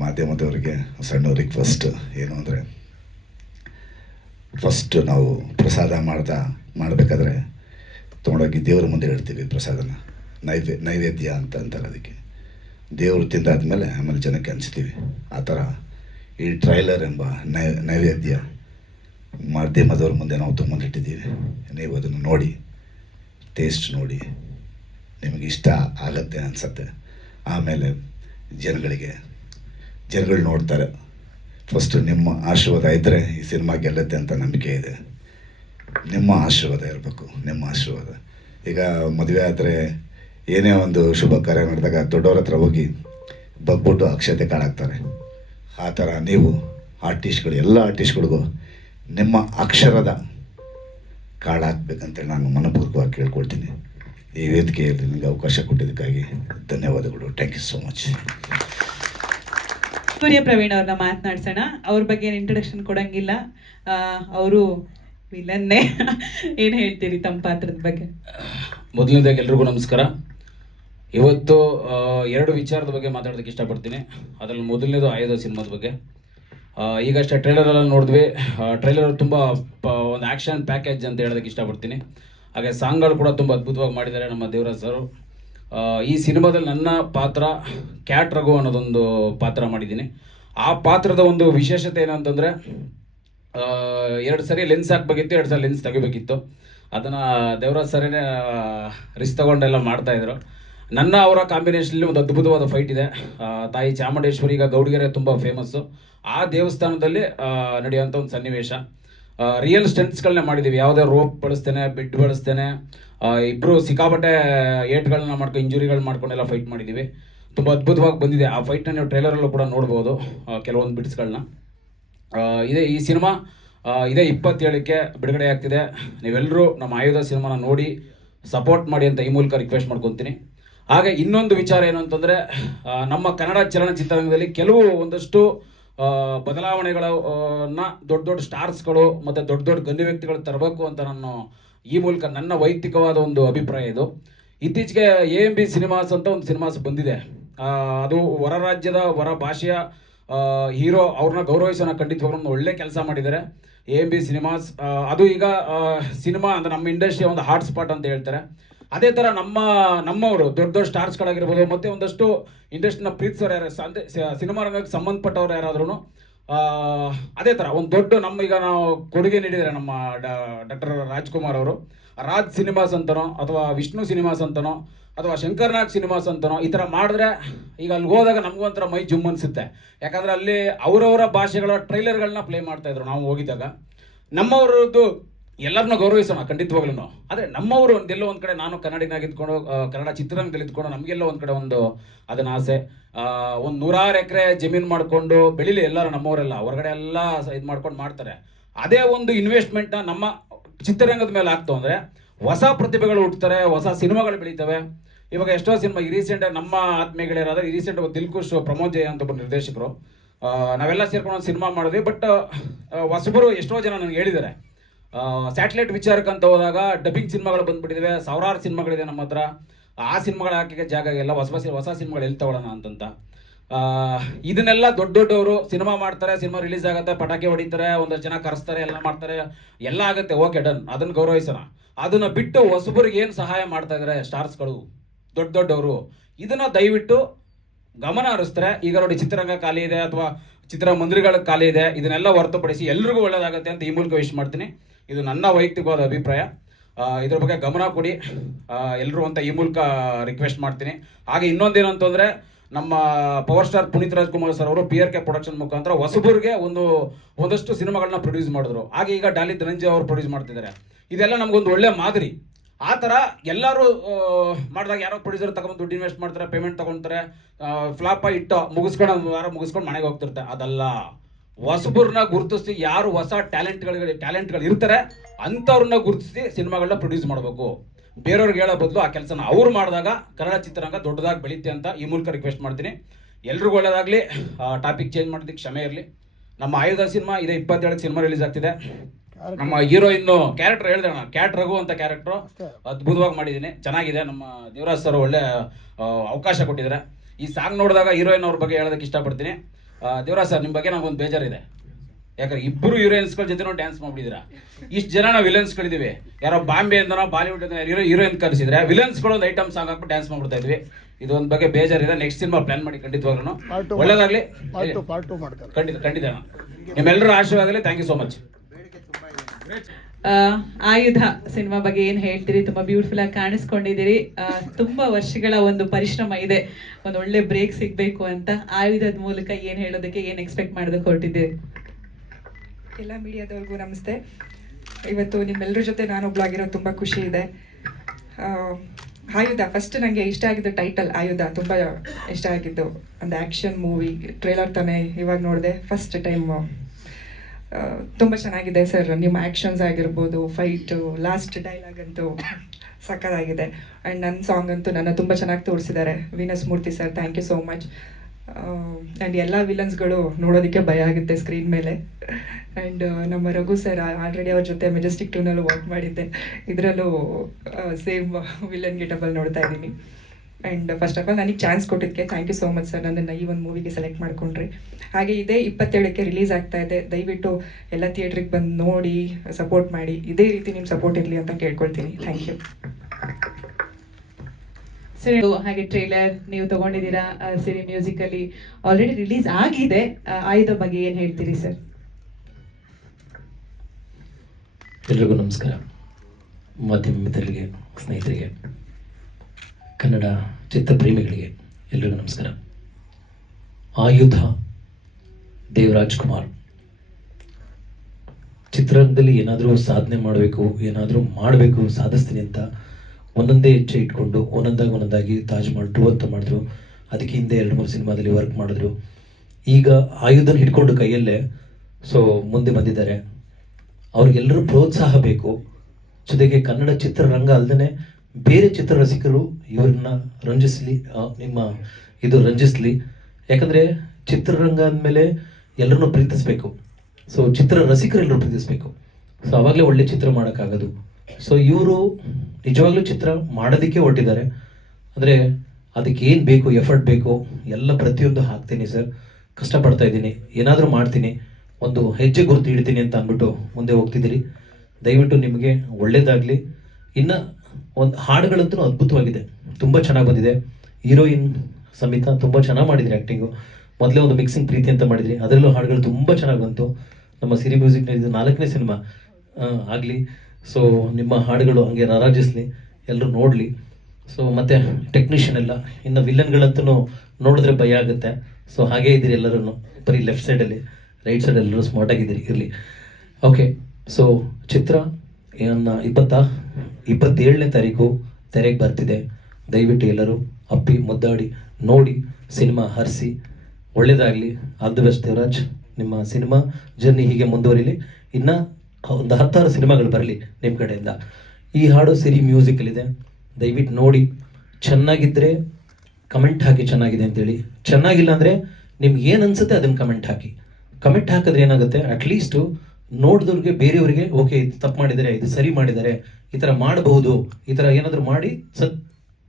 ಮಾಧ್ಯಮದವರಿಗೆ ಸಣ್ಣ ರಿಕ್ವೆಸ್ಟ್ ಏನು ಅಂದರೆ, ಫಸ್ಟ್ ನಾವು ಪ್ರಸಾದ ಮಾಡಬೇಕಾದ್ರೆ ತೊಗೊಂಡೋಗಿ ದೇವರ ಮುಂದೆ ಇಡ್ತೀವಿ ಪ್ರಸಾದನ. ನೈವೇದ್ಯ ಅಂತ ಅಂತಾರೆ ಅದಕ್ಕೆ. ದೇವರು ತಿಂದಾದ್ಮೇಲೆ ಆಮೇಲೆ ಜನಕ್ಕೆ ಹಂಚ್ತೀವಿ. ಆ ಥರ ಈ ಟ್ರೈಲರ್ ಎಂಬ ನೈವೇದ್ಯ ಮಾಧ್ಯಮದವ್ರ ಮುಂದೆ ನಾವು ತೊಗೊಂಡಿಟ್ಟಿದ್ದೀವಿ. ನೀವು ಅದನ್ನು ನೋಡಿ, ಟೇಸ್ಟ್ ನೋಡಿ, ನಿಮಗೆ ಇಷ್ಟ ಆಗತ್ತೆ ಅನಿಸತ್ತೆ. ಆಮೇಲೆ ಜನಗಳು ನೋಡ್ತಾರೆ. ಫಸ್ಟು ನಿಮ್ಮ ಆಶೀರ್ವಾದ ಇದ್ದರೆ ಈ ಸಿನಿಮಾ ಗೆಲ್ಲತ್ತೆ ಅಂತ ನಂಬಿಕೆ ಇದೆ. ನಿಮ್ಮ ಆಶೀರ್ವಾದ ಇರಬೇಕು, ನಿಮ್ಮ ಆಶೀರ್ವಾದ. ಈಗ ಮದುವೆ ಆದರೆ ಏನೇ ಒಂದು ಶುಭ ಕಾರ್ಯ ನಡೆದಾಗ ದೊಡ್ಡವ್ರ ಹತ್ರ ಹೋಗಿ ಬಗ್ಬಿಟ್ಟು ಅಕ್ಷತೆ ಕಾಳಾಗ್ತಾರೆ. ಆ ಥರ ನೀವು ಆರ್ಟಿಸ್ಟ್ಗಳು, ಎಲ್ಲ ಆರ್ಟಿಸ್ಟ್ಗಳಿಗೂ ನಿಮ್ಮ ಅಕ್ಷರದ ಕಾಳಾಗಬೇಕಂತೇಳಿ ನಾನು ಮನಪೂರ್ವಕವಾಗಿ ಕೇಳ್ಕೊಳ್ತೀನಿ. ಈ ವೇದಿಕೆಯಲ್ಲಿ ನನಗೆ ಅವಕಾಶ ಕೊಟ್ಟಿದ್ದಕ್ಕಾಗಿ ಧನ್ಯವಾದಗಳು. Thank you so much. Surya Praveen ಅವ್ರನ್ನ ಮಾತನಾಡ್ಸೋಣ. ಅವ್ರ ಬಗ್ಗೆ ಇಂಟ್ರೊಡಕ್ಷನ್ ಕೊಡಂಗಿಲ್ಲ, ಅವರು ವಿಲನ್ನೇ. ಏನು ಹೇಳ್ತೀರಿ ತಮ್ಮ ಪಾತ್ರದ ಬಗ್ಗೆ? ಮೊದಲನೇದಾಗಿ ಎಲ್ರಿಗೂ ನಮಸ್ಕಾರ. ಇವತ್ತು 2 ವಿಚಾರದ ಬಗ್ಗೆ ಮಾತಾಡೋದಕ್ಕೆ ಇಷ್ಟಪಡ್ತೀನಿ. ಅದರಲ್ಲಿ ಮೊದಲನೇದು ಆಯುಧ ಸಿನಿಮಾದ ಬಗ್ಗೆ. ಈಗಷ್ಟೇ ಟ್ರೈಲರೆಲ್ಲ ನೋಡಿದ್ವಿ. ಟ್ರೈಲರ್ ತುಂಬ ಒಂದು ಆ್ಯಕ್ಷನ್ ಪ್ಯಾಕೇಜ್ ಅಂತ ಹೇಳೋದಕ್ಕೆ ಇಷ್ಟಪಡ್ತೀನಿ. ಹಾಗೆ ಸಾಂಗ್ಗಳು ಕೂಡ ತುಂಬ ಅದ್ಭುತವಾಗಿ ಮಾಡಿದ್ದಾರೆ ನಮ್ಮ ದೇವರಾಜ್ ಸರು. ಈ ಸಿನಿಮಾದಲ್ಲಿ ನನ್ನ ಪಾತ್ರ ಕ್ಯಾಟ್ ರಘು ಅನ್ನೋದೊಂದು ಪಾತ್ರ ಮಾಡಿದ್ದೀನಿ. ಆ ಪಾತ್ರದ ಒಂದು ವಿಶೇಷತೆ ಏನಂತಂದರೆ, 2 ಸರಿ ಲೆನ್ಸ್ ಹಾಕಬೇಕಿತ್ತು, 2 ಸಲ ಲೆನ್ಸ್ ತೆಗಿಬೇಕಿತ್ತು. ಅದನ್ನು ದೇವರಾಜ್ ಸರಿನೇ ರಿಸ್ಕ್ ತಗೊಂಡೆಲ್ಲ ಮಾಡ್ತಾಯಿದ್ರು. ನನ್ನ ಅವರ ಕಾಂಬಿನೇಷನಲ್ಲಿ ಒಂದು ಅದ್ಭುತವಾದ ಫೈಟ್ ಇದೆ. ತಾಯಿ ಚಾಮುಂಡೇಶ್ವರಿ, ಈಗ ಗೌಡಗೆರೆ ತುಂಬ ಫೇಮಸ್ಸು. ಆ ದೇವಸ್ಥಾನದಲ್ಲಿ ನಡೆಯುವಂಥ ಒಂದು ಸನ್ನಿವೇಶ. ರಿಯಲ್ ಸ್ಟೆಂಟ್ಸ್ಗಳನ್ನ ಮಾಡಿದ್ದೀವಿ. ಯಾವುದೇ ರೋಪ್ ಬಳಸ್ತೇನೆ, ಬೆಡ್ ಬಳಸ್ತೇನೆ. ಇಬ್ಬರು ಸಿಕ್ಕಾಪಟ್ಟೆ ಏಟ್ಗಳನ್ನ ಇಂಜುರಿಗಳು ಮಾಡ್ಕೊಂಡೆಲ್ಲ ಫೈಟ್ ಮಾಡಿದ್ದೀವಿ. ತುಂಬ ಅದ್ಭುತವಾಗಿ ಬಂದಿದೆ. ಆ ಫೈಟ್ನ ನೀವು ಟ್ರೈಲರಲ್ಲೂ ಕೂಡ ನೋಡ್ಬೋದು, ಕೆಲವೊಂದು ಬಿಟ್ಸ್ಗಳನ್ನ. ಈ ಸಿನಿಮಾ ಇದೇ 27ಕ್ಕೆ ಬಿಡುಗಡೆ ಆಗ್ತಿದೆ. ನೀವೆಲ್ಲರೂ ನಮ್ಮ ಆಯುಧ ಸಿನಿಮಾನ ನೋಡಿ ಸಪೋರ್ಟ್ ಮಾಡಿ ಅಂತ ಈ ಮೂಲಕ ರಿಕ್ವೆಸ್ಟ್ ಮಾಡ್ಕೊತೀನಿ. ಹಾಗೆ ಇನ್ನೊಂದು ವಿಚಾರ ಏನು ಅಂತಂದರೆ, ನಮ್ಮ ಕನ್ನಡ ಚಲನಚಿತ್ರರಂಗದಲ್ಲಿ ಒಂದಷ್ಟು ಬದಲಾವಣೆಗಳನ್ನ ದೊಡ್ಡ ಸ್ಟಾರ್ಸ್ಗಳು ಮತ್ತು ದೊಡ್ಡ ಗಣ್ಯ ವ್ಯಕ್ತಿಗಳು ತರಬೇಕು ಅಂತ ನಾನು ಈ ಮೂಲಕ ನನ್ನ ವೈಯಕ್ತಿಕವಾದ ಒಂದು ಅಭಿಪ್ರಾಯ ಇದು. ಇತ್ತೀಚೆಗೆ AMB ಸಿನಿಮಾಸ್ ಅಂತ ಒಂದು ಸಿನಿಮಾಸ್ ಬಂದಿದೆ. ಅದು ಹೊರ ರಾಜ್ಯದ ಹೊರ ಭಾಷೆಯ ಹೀರೋ, ಅವ್ರನ್ನ ಗೌರವಿಸೋಣ. ಖಂಡಿತವಾಗ್ಲೂ ಒಂದು ಒಳ್ಳೆ ಕೆಲಸ ಮಾಡಿದ್ದಾರೆ AMB ಸಿನಿಮಾಸ್. ಅದು ಈಗ ಸಿನಿಮಾ ಅಂದರೆ ನಮ್ಮ ಇಂಡಸ್ಟ್ರಿಯ ಒಂದು ಹಾಟ್ ಸ್ಪಾಟ್ ಅಂತ ಹೇಳ್ತಾರೆ. ಅದೇ ಥರ ನಮ್ಮವರು ದೊಡ್ಡ ಸ್ಟಾರ್ಸ್ಗಳಾಗಿರ್ಬೋದು, ಮತ್ತು ಒಂದಷ್ಟು ಇಂಡಸ್ಟ್ರಿನ ಪ್ರೀತಿಸೋರು ಯಾರು, ಸಿನಿಮಾ ರಂಗಕ್ಕೆ ಸಂಬಂಧಪಟ್ಟವ್ರು ಯಾರಾದ್ರೂ ಅದೇ ಥರ ಒಂದು ಈಗ ನಾವು ಕೊಡುಗೆ ನೀಡಿದ್ದಾರೆ ನಮ್ಮ ಡಾಕ್ಟರ್ ರಾಜ್ಕುಮಾರ್ ಅವರು. ರಾಜ್ ಸಿನಿಮಾಸ್ ಅಂತನೋ ಅಥವಾ ವಿಷ್ಣು ಸಿನಿಮಾಸ್ ಅಂತನೋ ಅಥವಾ ಶಂಕರ್ನಾಗ್ ಸಿನಿಮಾಸ್ ಅಂತನೋ ಈ ಥರ ಮಾಡಿದ್ರೆ ಈಗ ಅಲ್ಲಿ ಹೋದಾಗ ನಮಗೂ ಒಂಥರ ಮೈ ಜುಮ್ ಅನಿಸುತ್ತೆ. ಯಾಕಂದರೆ ಅಲ್ಲಿ ಅವರವರ ಭಾಷೆಗಳ ಟ್ರೈಲರ್ಗಳನ್ನ ಪ್ಲೇ ಮಾಡ್ತಾಯಿದ್ರು ನಾವು ಹೋಗಿದ್ದಾಗ. ನಮ್ಮವ್ರದ್ದು ಎಲ್ಲರನ್ನೂ ಗೌರವಿಸೋಣ ಖಂಡಿತವಾಗ್ಲೂ, ಆದರೆ ನಮ್ಮವರು ಒಂದೆಲ್ಲೋ ಒಂದು ಕಡೆ, ನಾನು ಕನ್ನಡಿಗನಾಗಿ ಇದ್ಕೊಂಡು ಕನ್ನಡ ಚಿತ್ರರಂಗದಲ್ಲಿ ಇದ್ಕೊಂಡು ನಮಗೆಲ್ಲ ಒಂದು ಕಡೆ ಒಂದು ಅದನ್ನ ಆಸೆ, ಒಂದು 100 ಎಕರೆ ಜಮೀನು ಮಾಡಿಕೊಂಡು ಬೆಳಿಲಿ ಎಲ್ಲರೂ, ನಮ್ಮವರೆಲ್ಲ ಹೊರಗಡೆ ಎಲ್ಲ ಇದು ಮಾಡ್ಕೊಂಡು ಮಾಡ್ತಾರೆ. ಅದೇ ಒಂದು ಇನ್ವೆಸ್ಟ್ಮೆಂಟ್ನ ನಮ್ಮ ಚಿತ್ರರಂಗದ ಮೇಲೆ ಆಗ್ತು ಅಂದರೆ ಹೊಸ ಪ್ರತಿಭೆಗಳು ಹುಟ್ಟುತ್ತಾರೆ, ಹೊಸ ಸಿನಿಮಾಗಳು ಬೆಳೀತವೆ. ಇವಾಗ ಎಷ್ಟೋ ಸಿನಿಮಾ ಈ ರೀಸೆಂಟಾಗಿ ನಮ್ಮ ಆತ್ಮೀಯಗಳಿರೋದ್ರೆ, ಈ ರೀಸೆಂಟ್ ದಿಲ್ಖುಷ್ ಪ್ರಮೋದ್ ಜಯ ಅಂತ ಒಬ್ಬ ನಿರ್ದೇಶಕರು, ನಾವೆಲ್ಲ ಸೇರ್ಕೊಂಡು ಒಂದು ಸಿನಿಮಾ ಮಾಡಿದ್ವಿ. ಬಟ್ ಹೊಸಬರು ಎಷ್ಟೋ ಜನ ನನಗೆ ಹೇಳಿದ್ದಾರೆ, ಸ್ಯಾಟಲೈಟ್ ವಿಚಾರಕ್ಕೆ ಅಂತ ಹೋದಾಗ ಡಬ್ಬಿಂಗ್ ಸಿನಿಮಾಗಳು ಬಂದುಬಿಟ್ಟಿದ್ದಾವೆ, ಸಾವಿರಾರು ಸಿನಿಮಾಗಳಿದೆ ನಮ್ಮ ಹತ್ರ, ಆ ಸಿನಿಮಾಗಳು ಹಾಕಿಗೆ ಜಾಗ ಇಲ್ಲ, ಹೊಸ ಸಿನಿಮಾಗಳು ಎಲ್ಲಿ ತಗೊಳ್ಳೋಣ ಅಂತಂತ. ಇದನ್ನೆಲ್ಲ ದೊಡ್ಡವರು ಸಿನಿಮಾ ಮಾಡ್ತಾರೆ, ಸಿನಿಮಾ ರಿಲೀಸ್ ಆಗುತ್ತೆ, ಪಟಾಕಿ ಹೊಡಿತಾರೆ, ಒಂದಷ್ಟು ಜನ ಕರೆಸ್ತಾರೆ, ಎಲ್ಲ ಮಾಡ್ತಾರೆ, ಎಲ್ಲ ಆಗುತ್ತೆ, ಓಕೆ ಡನ್, ಅದನ್ನು ಗೌರವಿಸೋಣ. ಅದನ್ನು ಬಿಟ್ಟು ಹೊಸಬರಿಗೆ ಏನು ಸಹಾಯ ಮಾಡ್ತಾ ಇದ್ದಾರೆ ಸ್ಟಾರ್ಸ್ಗಳು, ದೊಡ್ಡವರು, ಇದನ್ನು ದಯವಿಟ್ಟು ಗಮನ ಹರಿಸ್ತಾರೆ. ಈಗ ನೋಡಿ ಚಿತ್ರರಂಗ ಖಾಲಿ ಇದೆ ಅಥವಾ ಚಿತ್ರಮಂದಿರಗಳ ಖಾಲಿ ಇದೆ, ಇದನ್ನೆಲ್ಲ ಹೊರತುಪಡಿಸಿ ಎಲ್ರಿಗೂ ಒಳ್ಳೆಯದಾಗುತ್ತೆ ಅಂತ ಈ ಮೂಲಕ ವಿಶ್ ಮಾಡ್ತೀನಿ. ಇದು ನನ್ನ ವೈಯಕ್ತಿಕವಾದ ಅಭಿಪ್ರಾಯ. ಇದ್ರ ಬಗ್ಗೆ ಗಮನ ಕೊಡಿ ಎಲ್ಲರೂ ಅಂತ ಈ ಮೂಲಕ ರಿಕ್ವೆಸ್ಟ್ ಮಾಡ್ತೀನಿ. ಹಾಗೆ ಇನ್ನೊಂದೇನು ಅಂತಂದರೆ, ನಮ್ಮ power star Puneeth Rajkumar sir ಅವರು PRK ಪ್ರೊಡಕ್ಷನ್ ಮುಖಾಂತರ ಹೊಸಬರಿಗೆ ಒಂದಷ್ಟು ಸಿನಿಮಾಗಳನ್ನ ಪ್ರೊಡ್ಯೂಸ್ ಮಾಡಿದ್ರು. ಹಾಗೆ ಈಗ ಡಾಲಿ ಧನಂಜಯ ಅವರು ಪ್ರೊಡ್ಯೂಸ್ ಮಾಡ್ತಿದ್ದಾರೆ. ಇದೆಲ್ಲ ನಮಗೊಂದು ಒಳ್ಳೆ ಮಾದರಿ. ಆ ಥರ ಎಲ್ಲರೂ ಮಾಡಿದಾಗ ಯಾರೋ ಪ್ರೊಡ್ಯೂಸರ್ ತಗೊಂಡು ದುಡ್ಡು ಇನ್ವೆಸ್ಟ್ ಮಾಡ್ತಾರೆ, ಪೇಮೆಂಟ್ ತೊಗೊಳ್ತಾರೆ, ಫ್ಲಾಪ ಇಟ್ಟು ಮುಗಿಸ್ಕೊಂಡು ಒಂದು ವಾರ ಮುಗಿಸ್ಕೊಂಡು ಮನೆಗೆ ಹೋಗ್ತಿರ್ತಾರೆ. ಅದಲ್ಲ, ಹೊಸಬರನ್ನ ಗುರುತಿಸಿ, ಯಾರು ಹೊಸ ಟ್ಯಾಲೆಂಟ್ಗಳು ಇರ್ತಾರೆ ಅಂಥವ್ರನ್ನ ಗುರುತಿಸಿ ಸಿನಿಮಾಗಳನ್ನ ಪ್ರೊಡ್ಯೂಸ್ ಮಾಡಬೇಕು. ಬೇರೆಯವ್ರಿಗೆ ಹೇಳೋ ಬದಲು ಆ ಕೆಲಸನ ಅವ್ರು ಮಾಡಿದಾಗ ಕನ್ನಡ ಚಿತ್ರರಂಗ ದೊಡ್ಡದಾಗಿ ಬೆಳೀತೆ ಅಂತ ಈ ಮೂಲಕ ರಿಕ್ವೆಸ್ಟ್ ಮಾಡ್ತೀನಿ. ಎಲ್ರಿಗೂ ಒಳ್ಳೆಯದಾಗಲಿ. ಟಾಪಿಕ್ ಚೇಂಜ್ ಮಾಡೋದಕ್ಕೆ ಕ್ಷಮೆ ಇರಲಿ. ನಮ್ಮ ಆಯುಧ ಸಿನಿಮಾ ಇದೆ 27ಕ್ಕೆ ಸಿನಿಮಾ ರಿಲೀಸ್ ಆಗ್ತಿದೆ. ನಮ್ಮ ಹೀರೋಯಿನ್ನು ಕ್ಯಾರೆಕ್ಟರ್ ಹೇಳಿದೆ, ಕ್ಯಾಟ್ ರಘು ಅಂತ ಕ್ಯಾರೆಕ್ಟ್ರು ಅದ್ಭುತವಾಗಿ ಮಾಡಿದ್ದೀನಿ, ಚೆನ್ನಾಗಿದೆ. ನಮ್ಮ ದೇವರಾಜ್ ಸರ್ ಒಳ್ಳೆ ಅವಕಾಶ ಕೊಟ್ಟಿದ್ದಾರೆ. ಈ ಸಾಂಗ್ ನೋಡಿದಾಗ ಹೀರೋಯಿನ್ ಅವ್ರ ಬಗ್ಗೆ ಹೇಳೋದಕ್ಕೆ ಇಷ್ಟಪಡ್ತೀನಿ. ದೇವರಾಜ್ ಸರ್, ನಿಮ್ಮ ಬಗ್ಗೆ ನನಗೊಂದು ಬೇಜಾರಿದೆ. ಯಾಕಂದ್ರೆ ಇಬ್ಬರು ಹೀರೋಯಿನ್ಸ್ಗಳ ಜೊತೆ ಡ್ಯಾನ್ಸ್ ಮಾಡ್ಬಿಟ್ಟಿದ್ದೀರಾ. ಇಷ್ಟು ಜನ ನಾವು ವಿಲನ್ಸ್ಗಳಿದ್ದೀವಿ, ಯಾರೋ ಬಾಂಬೆಯಿಂದನೋ ಬಾಲಿವುಡ್ ಹೀರೋಯಿನ್ ಕರೆಸಿದ್ರೆ ವಿಲನ್ಸ್ಗಳು ಒಂದು ಐಟಮ್ ಸಾಂಗ್ ಹಾಕ್ಬಿಟ್ಟು ಡ್ಯಾನ್ಸ್ ಮಾಡ್ಬಿಡ್ತಾ ಇದ್ವಿ. ಇದೊಂದು ಬಗ್ಗೆ ಬೇಜಾರಿದೆ. ನೆಕ್ಸ್ಟ್ ಸಿನಿಮಾ ಪ್ಲಾನ್ ಮಾಡಿ ಖಂಡಿತವಾಗ್ಲೂ ಒಳ್ಳೇದಾಗಲಿ. ಖಂಡಿತ ನಿಮ್ಮೆಲ್ಲರೂ ಆಶೀರ್ವಾದ ಆಗಲಿ. Thank you so much. Ayudha cinema ಬಗ್ಗೆ ಏನು ಹೇಳ್ತೀರಿ? ತುಂಬಾ ಬ್ಯೂಟಿಫುಲ್ ಆಗಿ ಕಾಣಿಸ್ಕೊಂಡಿದ್ದೀರಿ. ತುಂಬಾ ವರ್ಷಗಳ ಒಂದು ಪರಿಶ್ರಮ ಇದೆ, ಒಂದು ಒಳ್ಳೆ ಬ್ರೇಕ್ ಸಿಗ್ಬೇಕು ಅಂತ. ಆಯುಧದ ಮೂಲಕ ಏನು ಹೇಳೋದಕ್ಕೆ, ಏನು ಎಕ್ಸ್ಪೆಕ್ಟ್ ಮಾಡೋದಕ್ಕೆ ಹೊರಟಿದ್ದೀರಿ? ಎಲ್ಲ ಮೀಡಿಯಾದವ್ರಿಗೂ ನಮಸ್ತೆ. ಇವತ್ತು ನಿಮ್ಮೆಲ್ಲರ ಜೊತೆ ನಾನೊಬ್ಳಾಗಿರೋದು ತುಂಬ ಖುಷಿ ಇದೆ. ಆಯುಧ ಫಸ್ಟ್ ನನಗೆ ಇಷ್ಟ ಆಗಿದ್ದು ಟೈಟಲ್ ಆಯುಧ ತುಂಬ ಇಷ್ಟ ಆಗಿದ್ದು. ಒಂದು ಆ್ಯಕ್ಷನ್ ಮೂವಿ ಟ್ರೇಲರ್ ತಾನೇ ಇವಾಗ ನೋಡಿದೆ ಫಸ್ಟ್ ಟೈಮ್. ತುಂಬ ಚೆನ್ನಾಗಿದೆ ಸರ್, ನಿಮ್ಮ ಆ್ಯಕ್ಷನ್ಸ್ ಆಗಿರ್ಬೋದು, ಫೈಟು, ಲಾಸ್ಟ್ ಡೈಲಾಗ್ ಅಂತೂ ಸಕ್ಕತ್ತಾಗಿದೆ. ಆ್ಯಂಡ್ ನನ್ನ ಸಾಂಗ್ ಅಂತೂ ನನ್ನ ತುಂಬ ಚೆನ್ನಾಗಿ ತೋರಿಸಿದ್ದಾರೆ Venus Murthy sir, thank you so much. And ಎಲ್ಲ ವಿಲನ್ಸ್ಗಳು ನೋಡೋದಕ್ಕೆ ಭಯ ಆಗುತ್ತೆ ಸ್ಕ್ರೀನ್ ಮೇಲೆ. ಆ್ಯಂಡ್ ನಮ್ಮ ರಘು ಸರ್ ಆಲ್ರೆಡಿ ಅವ್ರ ಜೊತೆ ಮೆಜೆಸ್ಟಿಕ್ 2ನಲ್ಲೂ ವರ್ಕ್ ಮಾಡಿದ್ದೆ, ಇದರಲ್ಲೂ ಸೇಮ್ ವಿಲನ್ ಗೆಟಬಲ್ ನೋಡ್ತಾ ಇದ್ದೀನಿ. ಆ್ಯಂಡ್ ಫಸ್ಟ್ ಆಫ್ ಆಲ್ ನನಗೆ ಚಾನ್ಸ್ ಕೊಟ್ಟಿದ್ದಕ್ಕೆ thank you so much sir, ನನ್ನನ್ನು ಈ ಒಂದು ಮೂವಿಗೆ ಸೆಲೆಕ್ಟ್ ಮಾಡ್ಕೊಂಡ್ರಿ. ಹಾಗೆ ಇದೇ 27ಕ್ಕೆ ರಿಲೀಸ್ ಆಗ್ತಾ ಇದೆ, ದಯವಿಟ್ಟು ಎಲ್ಲ ಥಿಯೇಟ್ರಿಗೆ ಬಂದು ನೋಡಿ ಸಪೋರ್ಟ್ ಮಾಡಿ. ಇದೇ ರೀತಿ ನಿಮ್ಮ ಸಪೋರ್ಟ್ ಇರಲಿ ಅಂತ ಕೇಳ್ಕೊಳ್ತೀನಿ. Thank you. ಸರಿ, ಹಾಗೆ ಟ್ರೇಲರ್ ನೀವು ತಗೊಂಡಿದ್ದೀರಾ, ಸಿರಿ ಮ್ಯೂಸಿಕಲ್ಲಿ ಆಲ್ರೆಡಿ ರಿಲೀಸ್ ಆಗಿದೆ. ಆಯುಧ ಬಗ್ಗೆ ಏನು ಹೇಳ್ತೀರಿ ಸರ್? ಎಲ್ರಿಗೂ ನಮಸ್ಕಾರ. ಮಾಧ್ಯಮ ಮಿತ್ರರಿಗೆ, ಸ್ನೇಹಿತರಿಗೆ, ಕನ್ನಡ ಚಿತ್ರಪ್ರೇಮಿಗಳಿಗೆ ಎಲ್ರಿಗೂ ನಮಸ್ಕಾರ. ಆಯುಧ ದೇವರಾಜ್ ಕುಮಾರ್ ಚಿತ್ರರಂಗದಲ್ಲಿ ಏನಾದರೂ ಸಾಧನೆ ಮಾಡಬೇಕು, ಏನಾದರೂ ಮಾಡಬೇಕು, ಸಾಧಿಸ್ತೀನಿ ಅಂತ ಒಂದೊಂದೇ ಇಚ್ಛೆ ಇಟ್ಕೊಂಡು ಒಂದೊಂದಾಗಿ ತಾಜ್ ಮಹಲ್ 2 ಅಂತ ಮಾಡಿದ್ರು. ಅದಕ್ಕೆ ಹಿಂದೆ 2-3 ಸಿನಿಮಾದಲ್ಲಿ ವರ್ಕ್ ಮಾಡಿದ್ರು. ಈಗ ಆಯುಧನ ಹಿಡ್ಕೊಂಡು ಕೈಯಲ್ಲೇ ಮುಂದೆ ಬಂದಿದ್ದಾರೆ. ಅವ್ರಿಗೆಲ್ಲರೂ ಪ್ರೋತ್ಸಾಹ ಬೇಕು. ಜೊತೆಗೆ ಕನ್ನಡ ಚಿತ್ರರಂಗ ಅಲ್ಲದೆ ಬೇರೆ ಚಿತ್ರರಸಿಕರು ಇವ್ರನ್ನ ರಂಜಿಸಲಿ, ರಂಜಿಸಲಿ. ಯಾಕಂದರೆ ಚಿತ್ರರಂಗ ಅಂದಮೇಲೆ ಎಲ್ಲರನ್ನೂ ಪ್ರೀತಿಸಬೇಕು. ಚಿತ್ರರಸಿಕರೆಲ್ಲರೂ ಪ್ರೀತಿಸಬೇಕು. ಆವಾಗಲೇ ಒಳ್ಳೆ ಚಿತ್ರ ಮಾಡೋಕ್ಕಾಗೋದು. ಇವರು ನಿಜವಾಗ್ಲೂ ಚಿತ್ರ ಮಾಡೋದಕ್ಕೆ ಹೊರಟಿದ್ದಾರೆ. ಅಂದರೆ ಅದಕ್ಕೆ ಏನು ಬೇಕು, ಎಫರ್ಟ್ ಬೇಕು, ಎಲ್ಲ ಪ್ರತಿಯೊಂದು ಹಾಕ್ತೀನಿ ಸರ್, ಕಷ್ಟಪಡ್ತಾ ಇದ್ದೀನಿ, ಏನಾದರೂ ಮಾಡ್ತೀನಿ, ಒಂದು ಹೆಜ್ಜೆ ಗುರುತು ಇಡ್ತೀನಿ ಅಂತ ಅಂದ್ಬಿಟ್ಟು ಮುಂದೆ ಹೋಗ್ತಿದ್ದೀರಿ. ದಯವಿಟ್ಟು ನಿಮಗೆ ಒಳ್ಳೇದಾಗಲಿ. ಇನ್ನು ಒಂದು ಹಾಡುಗಳಂತೂ ಅದ್ಭುತವಾಗಿದೆ, ತುಂಬ ಚೆನ್ನಾಗಿ ಬಂದಿದೆ. ಹೀರೋಯಿನ್ ಸಮೇತ ತುಂಬ ಚೆನ್ನಾಗಿ ಮಾಡಿದ್ರಿ ಆ್ಯಕ್ಟಿಂಗು. ಮೊದಲೇ ಒಂದು ಮಿಕ್ಸಿಂಗ್ ಪ್ರೀತಿ ಅಂತ ಮಾಡಿದ್ರಿ, ಅದರಲ್ಲೂ ಹಾಡುಗಳು ತುಂಬ ಚೆನ್ನಾಗಿ ಬಂತು. ನಮ್ಮ ಸಿರಿ ಮ್ಯೂಸಿಕ್ನ ಇದು 4ನೇ ಸಿನಿಮಾ ಆಗಲಿ. ನಿಮ್ಮ ಹಾಡುಗಳು ಹಂಗೆ ರಾರಾಜಿಸಲಿ, ಎಲ್ಲರೂ ನೋಡಲಿ. ಸೊ ಮತ್ತು ಟೆಕ್ನಿಷಿಯನ್ ಎಲ್ಲ ಇನ್ನು ವಿಲನ್ಗಳಂತೂ ನೋಡಿದ್ರೆ ಭಯ ಆಗುತ್ತೆ. ಸೊ ಹಾಗೇ ಇದ್ದೀರಿ ಎಲ್ಲರೂ, ಬರೀ ಲೆಫ್ಟ್ ಸೈಡಲ್ಲಿ, ರೈಟ್ ಸೈಡ್ ಎಲ್ಲರೂ ಸ್ಮಾರ್ಟ್ ಆಗಿದ್ದೀರಿ, ಇರಲಿ. ಓಕೆ, ಸೊ ಚಿತ್ರ 27ನೇ ತಾರೀಕು ತೆರೆಗೆ ಬರ್ತಿದೆ. ದಯವಿಟ್ಟು ಎಲ್ಲರೂ ಅಪ್ಪಿ ಮುದ್ದಾಡಿ ನೋಡಿ ಸಿನಿಮಾ ಹರಿಸಿ, ಒಳ್ಳೆಯದಾಗಲಿ. ಆಲ್ ದಿ ಬೆಸ್ಟ್ ದೇವರಾಜ್, ನಿಮ್ಮ ಸಿನಿಮಾ ಜರ್ನಿ ಹೀಗೆ ಮುಂದುವರಿಲಿ. ಇನ್ನು ಒಂದು 10 ಸಿನಿಮಾಗಳು ಬರಲಿ ನಿಮ್ಮ ಕಡೆಯಿಂದ. ಈ ಹಾಡು ಸಿರಿ ಮ್ಯೂಸಿಕಲ್ಲಿದೆ, ದಯವಿಟ್ಟು ನೋಡಿ. ಚೆನ್ನಾಗಿದ್ದರೆ ಕಮೆಂಟ್ ಹಾಕಿ ಚೆನ್ನಾಗಿದೆ ಅಂತೇಳಿ, ಚೆನ್ನಾಗಿಲ್ಲ ಅಂದರೆ ನಿಮ್ಗೆ ಏನು ಅನಿಸುತ್ತೆ ಅದನ್ನು ಕಮೆಂಟ್ ಹಾಕಿ. ಕಮೆಂಟ್ ಹಾಕಿದ್ರೆ ಏನಾಗುತ್ತೆ, ಅಟ್ಲೀಸ್ಟು ನೋಡಿದವ್ರಿಗೆ, ಬೇರೆಯವರಿಗೆ ಓಕೆ ಇದು ತಪ್ಪು ಮಾಡಿದ್ದಾರೆ, ಇದು ಸರಿ ಮಾಡಿದ್ದಾರೆ, ಈ ಥರ ಮಾಡಬಹುದು, ಈ ಥರ ಏನಾದರೂ ಮಾಡಿ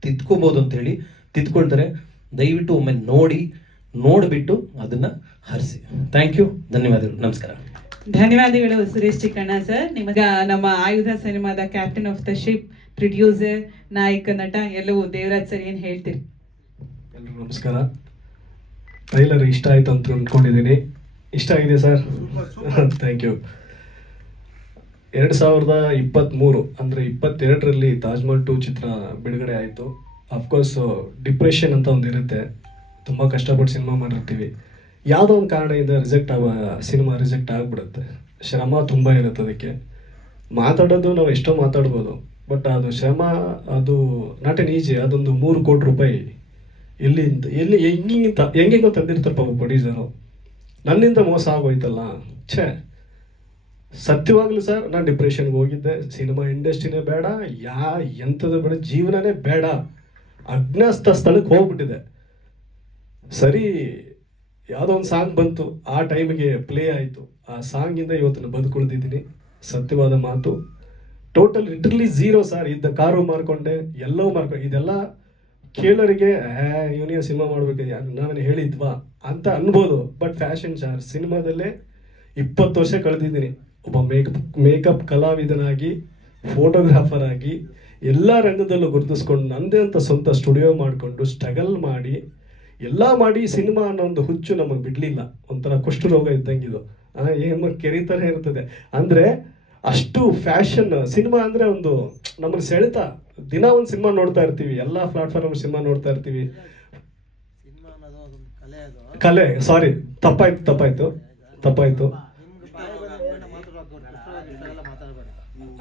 ತಿದ್ಕೋಬೋದು ಅಂತೇಳಿ ತಿದ್ಕೊಳ್ತಾರೆ. ದಯವಿಟ್ಟು ಒಮ್ಮೆ ನೋಡಿಬಿಟ್ಟು ಅದನ್ನು ಹರಿಸಿ. ಥ್ಯಾಂಕ್ ಯು, ಧನ್ಯವಾದಗಳು, ನಮಸ್ಕಾರ. ಧನ್ಯವಾದಗಳು ಸುರೇಶ್ ಚಿಕ್ಕಣ್ಣ ಸರ್. ನಿಮಗ ನಮ್ಮ ಆಯುಧ ಸಿನಿಮಾದ captain of the ship, producer, ನಾಯಕ, ನಟ ಎಲ್ಲವೂ ದೇವರಾಜ್ ಸರ್, ಏನು ಹೇಳ್ತೀರಿ? ಎಲ್ರಿಗೂ ನಮಸ್ಕಾರ. ಟ್ರೈಲರ್ ಇಷ್ಟ ಆಯಿತು ಅಂತ ಅಂದ್ಕೊಂಡಿದ್ದೀನಿ. ಇಷ್ಟ ಆಗಿದೆ ಸರ್, ಥ್ಯಾಂಕ್ ಯು. 2023 ಅಂದರೆ 22ರಲ್ಲಿ ತಾಜ್ ಮಹಲ್ 2 ಚಿತ್ರ ಬಿಡುಗಡೆ ಆಯಿತು. ಅಫ್ಕೋರ್ಸ್ ಡಿಪ್ರೆಷನ್ ಅಂತ ಒಂದು ಇರುತ್ತೆ, ತುಂಬ ಕಷ್ಟಪಟ್ಟು ಸಿನಿಮಾ ಮಾಡಿರ್ತೀವಿ, ಯಾವುದೋ ಒಂದು ಕಾರಣದಿಂದ ಸಿನಿಮಾ ರಿಜೆಕ್ಟ್ ಆಗಿಬಿಡುತ್ತೆ. ಶ್ರಮ ತುಂಬ ಇರುತ್ತೆ ಅದಕ್ಕೆ. ಮಾತಾಡೋದು ನಾವು ಎಷ್ಟೋ ಮಾತಾಡ್ಬೋದು, ಬಟ್ ಅದು ಶ್ರಮ, ಅದು ನಾಟ್ ಎನ್ ಈಜಿ. ಅದೊಂದು 3 ಕೋಟಿ ರೂಪಾಯಿ ಹೆಂಗೆಂಗೋ ತಂದಿರ್ತಾರೆ ಪಾಪ ಪ್ರೊಡ್ಯೂಸರು. ನನ್ನಿಂದ ಮೋಸ ಆಗೋಯ್ತಲ್ಲ, ಛೇ. ಸತ್ಯವಾಗ್ಲೂ ಸರ್, ನಾನು ಡಿಪ್ರೆಷನ್ಗೆ ಹೋಗಿದ್ದೆ. ಸಿನಿಮಾ ಇಂಡಸ್ಟ್ರಿನೇ ಬೇಡ, ಎಂಥದ್ದು ಬೇಡ, ಜೀವನನೇ ಬೇಡ, ಅಜ್ಞಾತ ಸ್ಥಳಕ್ಕೆ ಹೋಗ್ಬಿಟ್ಟಿದೆ. ಸರಿ, ಯಾವುದೋ ಒಂದು ಸಾಂಗ್ ಬಂತು, ಆ ಟೈಮಿಗೆ ಪ್ಲೇ ಆಯಿತು. ಆ ಸಾಂಗಿಂದ ಇವತ್ತು ಬದುಕುಳಿದಿದ್ದೀನಿ. ಸತ್ಯವಾದ ಮಾತು. Total literally zero sir. ಇದ್ದ ಕಾರು ಮಾರ್ಕೊಂಡೆ, ಎಲ್ಲವೂ ಮಾರ್ಕೊಂಡೆ. ಇದೆಲ್ಲ ಕೇಳೋರಿಗೆ ಇವನೇ ಸಿನಿಮಾ ಮಾಡ್ಬೇಕು, ನಾವೇನು ಹೇಳಿದ್ವಾ ಅಂತ ಅನ್ಬೋದು. ಬಟ್ ಫ್ಯಾಷನ್ ಸ್ಟಾರ್ ಸಿನಿಮಾದಲ್ಲೇ 20 ವರ್ಷ ಕಳೆದಿದ್ದೀನಿ. ಒಬ್ಬ ಮೇಕಪ್ ಕಲಾವಿದನಾಗಿ, ಫೋಟೋಗ್ರಾಫರ್ ಆಗಿ, ಎಲ್ಲ ರಂಗದಲ್ಲೂ ಗುರುತಿಸ್ಕೊಂಡು ನನ್ನದೇ ಅಂತ ಸ್ವಂತ ಸ್ಟುಡಿಯೋ ಮಾಡಿಕೊಂಡು ಸ್ಟ್ರಗಲ್ ಮಾಡಿ ಎಲ್ಲ ಮಾಡಿ ಸಿನಿಮಾ ಅನ್ನೋ ಒಂದು ಹುಚ್ಚು ನಮಗೆ ಬಿಡಲಿಲ್ಲ. ಒಂಥರ ಕುಷ್ಠರೋಗ ಇದ್ದಂಗಿದು, ಏನು ಕೆರಿತಾನೆ ಇರ್ತದೆ. ಅಂದರೆ ಅಷ್ಟು ಫ್ಯಾಷನ್ ಸಿನಿಮಾ ಅಂದರೆ ಒಂದು ನಮ್ಮನ್ನು ಸೆಳೆತ. ದಿನ ಒಂದು ಸಿನಿಮಾ ನೋಡ್ತಾ ಇರ್ತೀವಿ, ಎಲ್ಲ ಪ್ಲಾಟ್ಫಾರ್ಮ್ ಸಿನಿಮಾ ನೋಡ್ತಾ ಇರ್ತೀವಿ. ಕಲೆ, ಸಾರಿ, ತಪ್ಪಾಯ್ತು.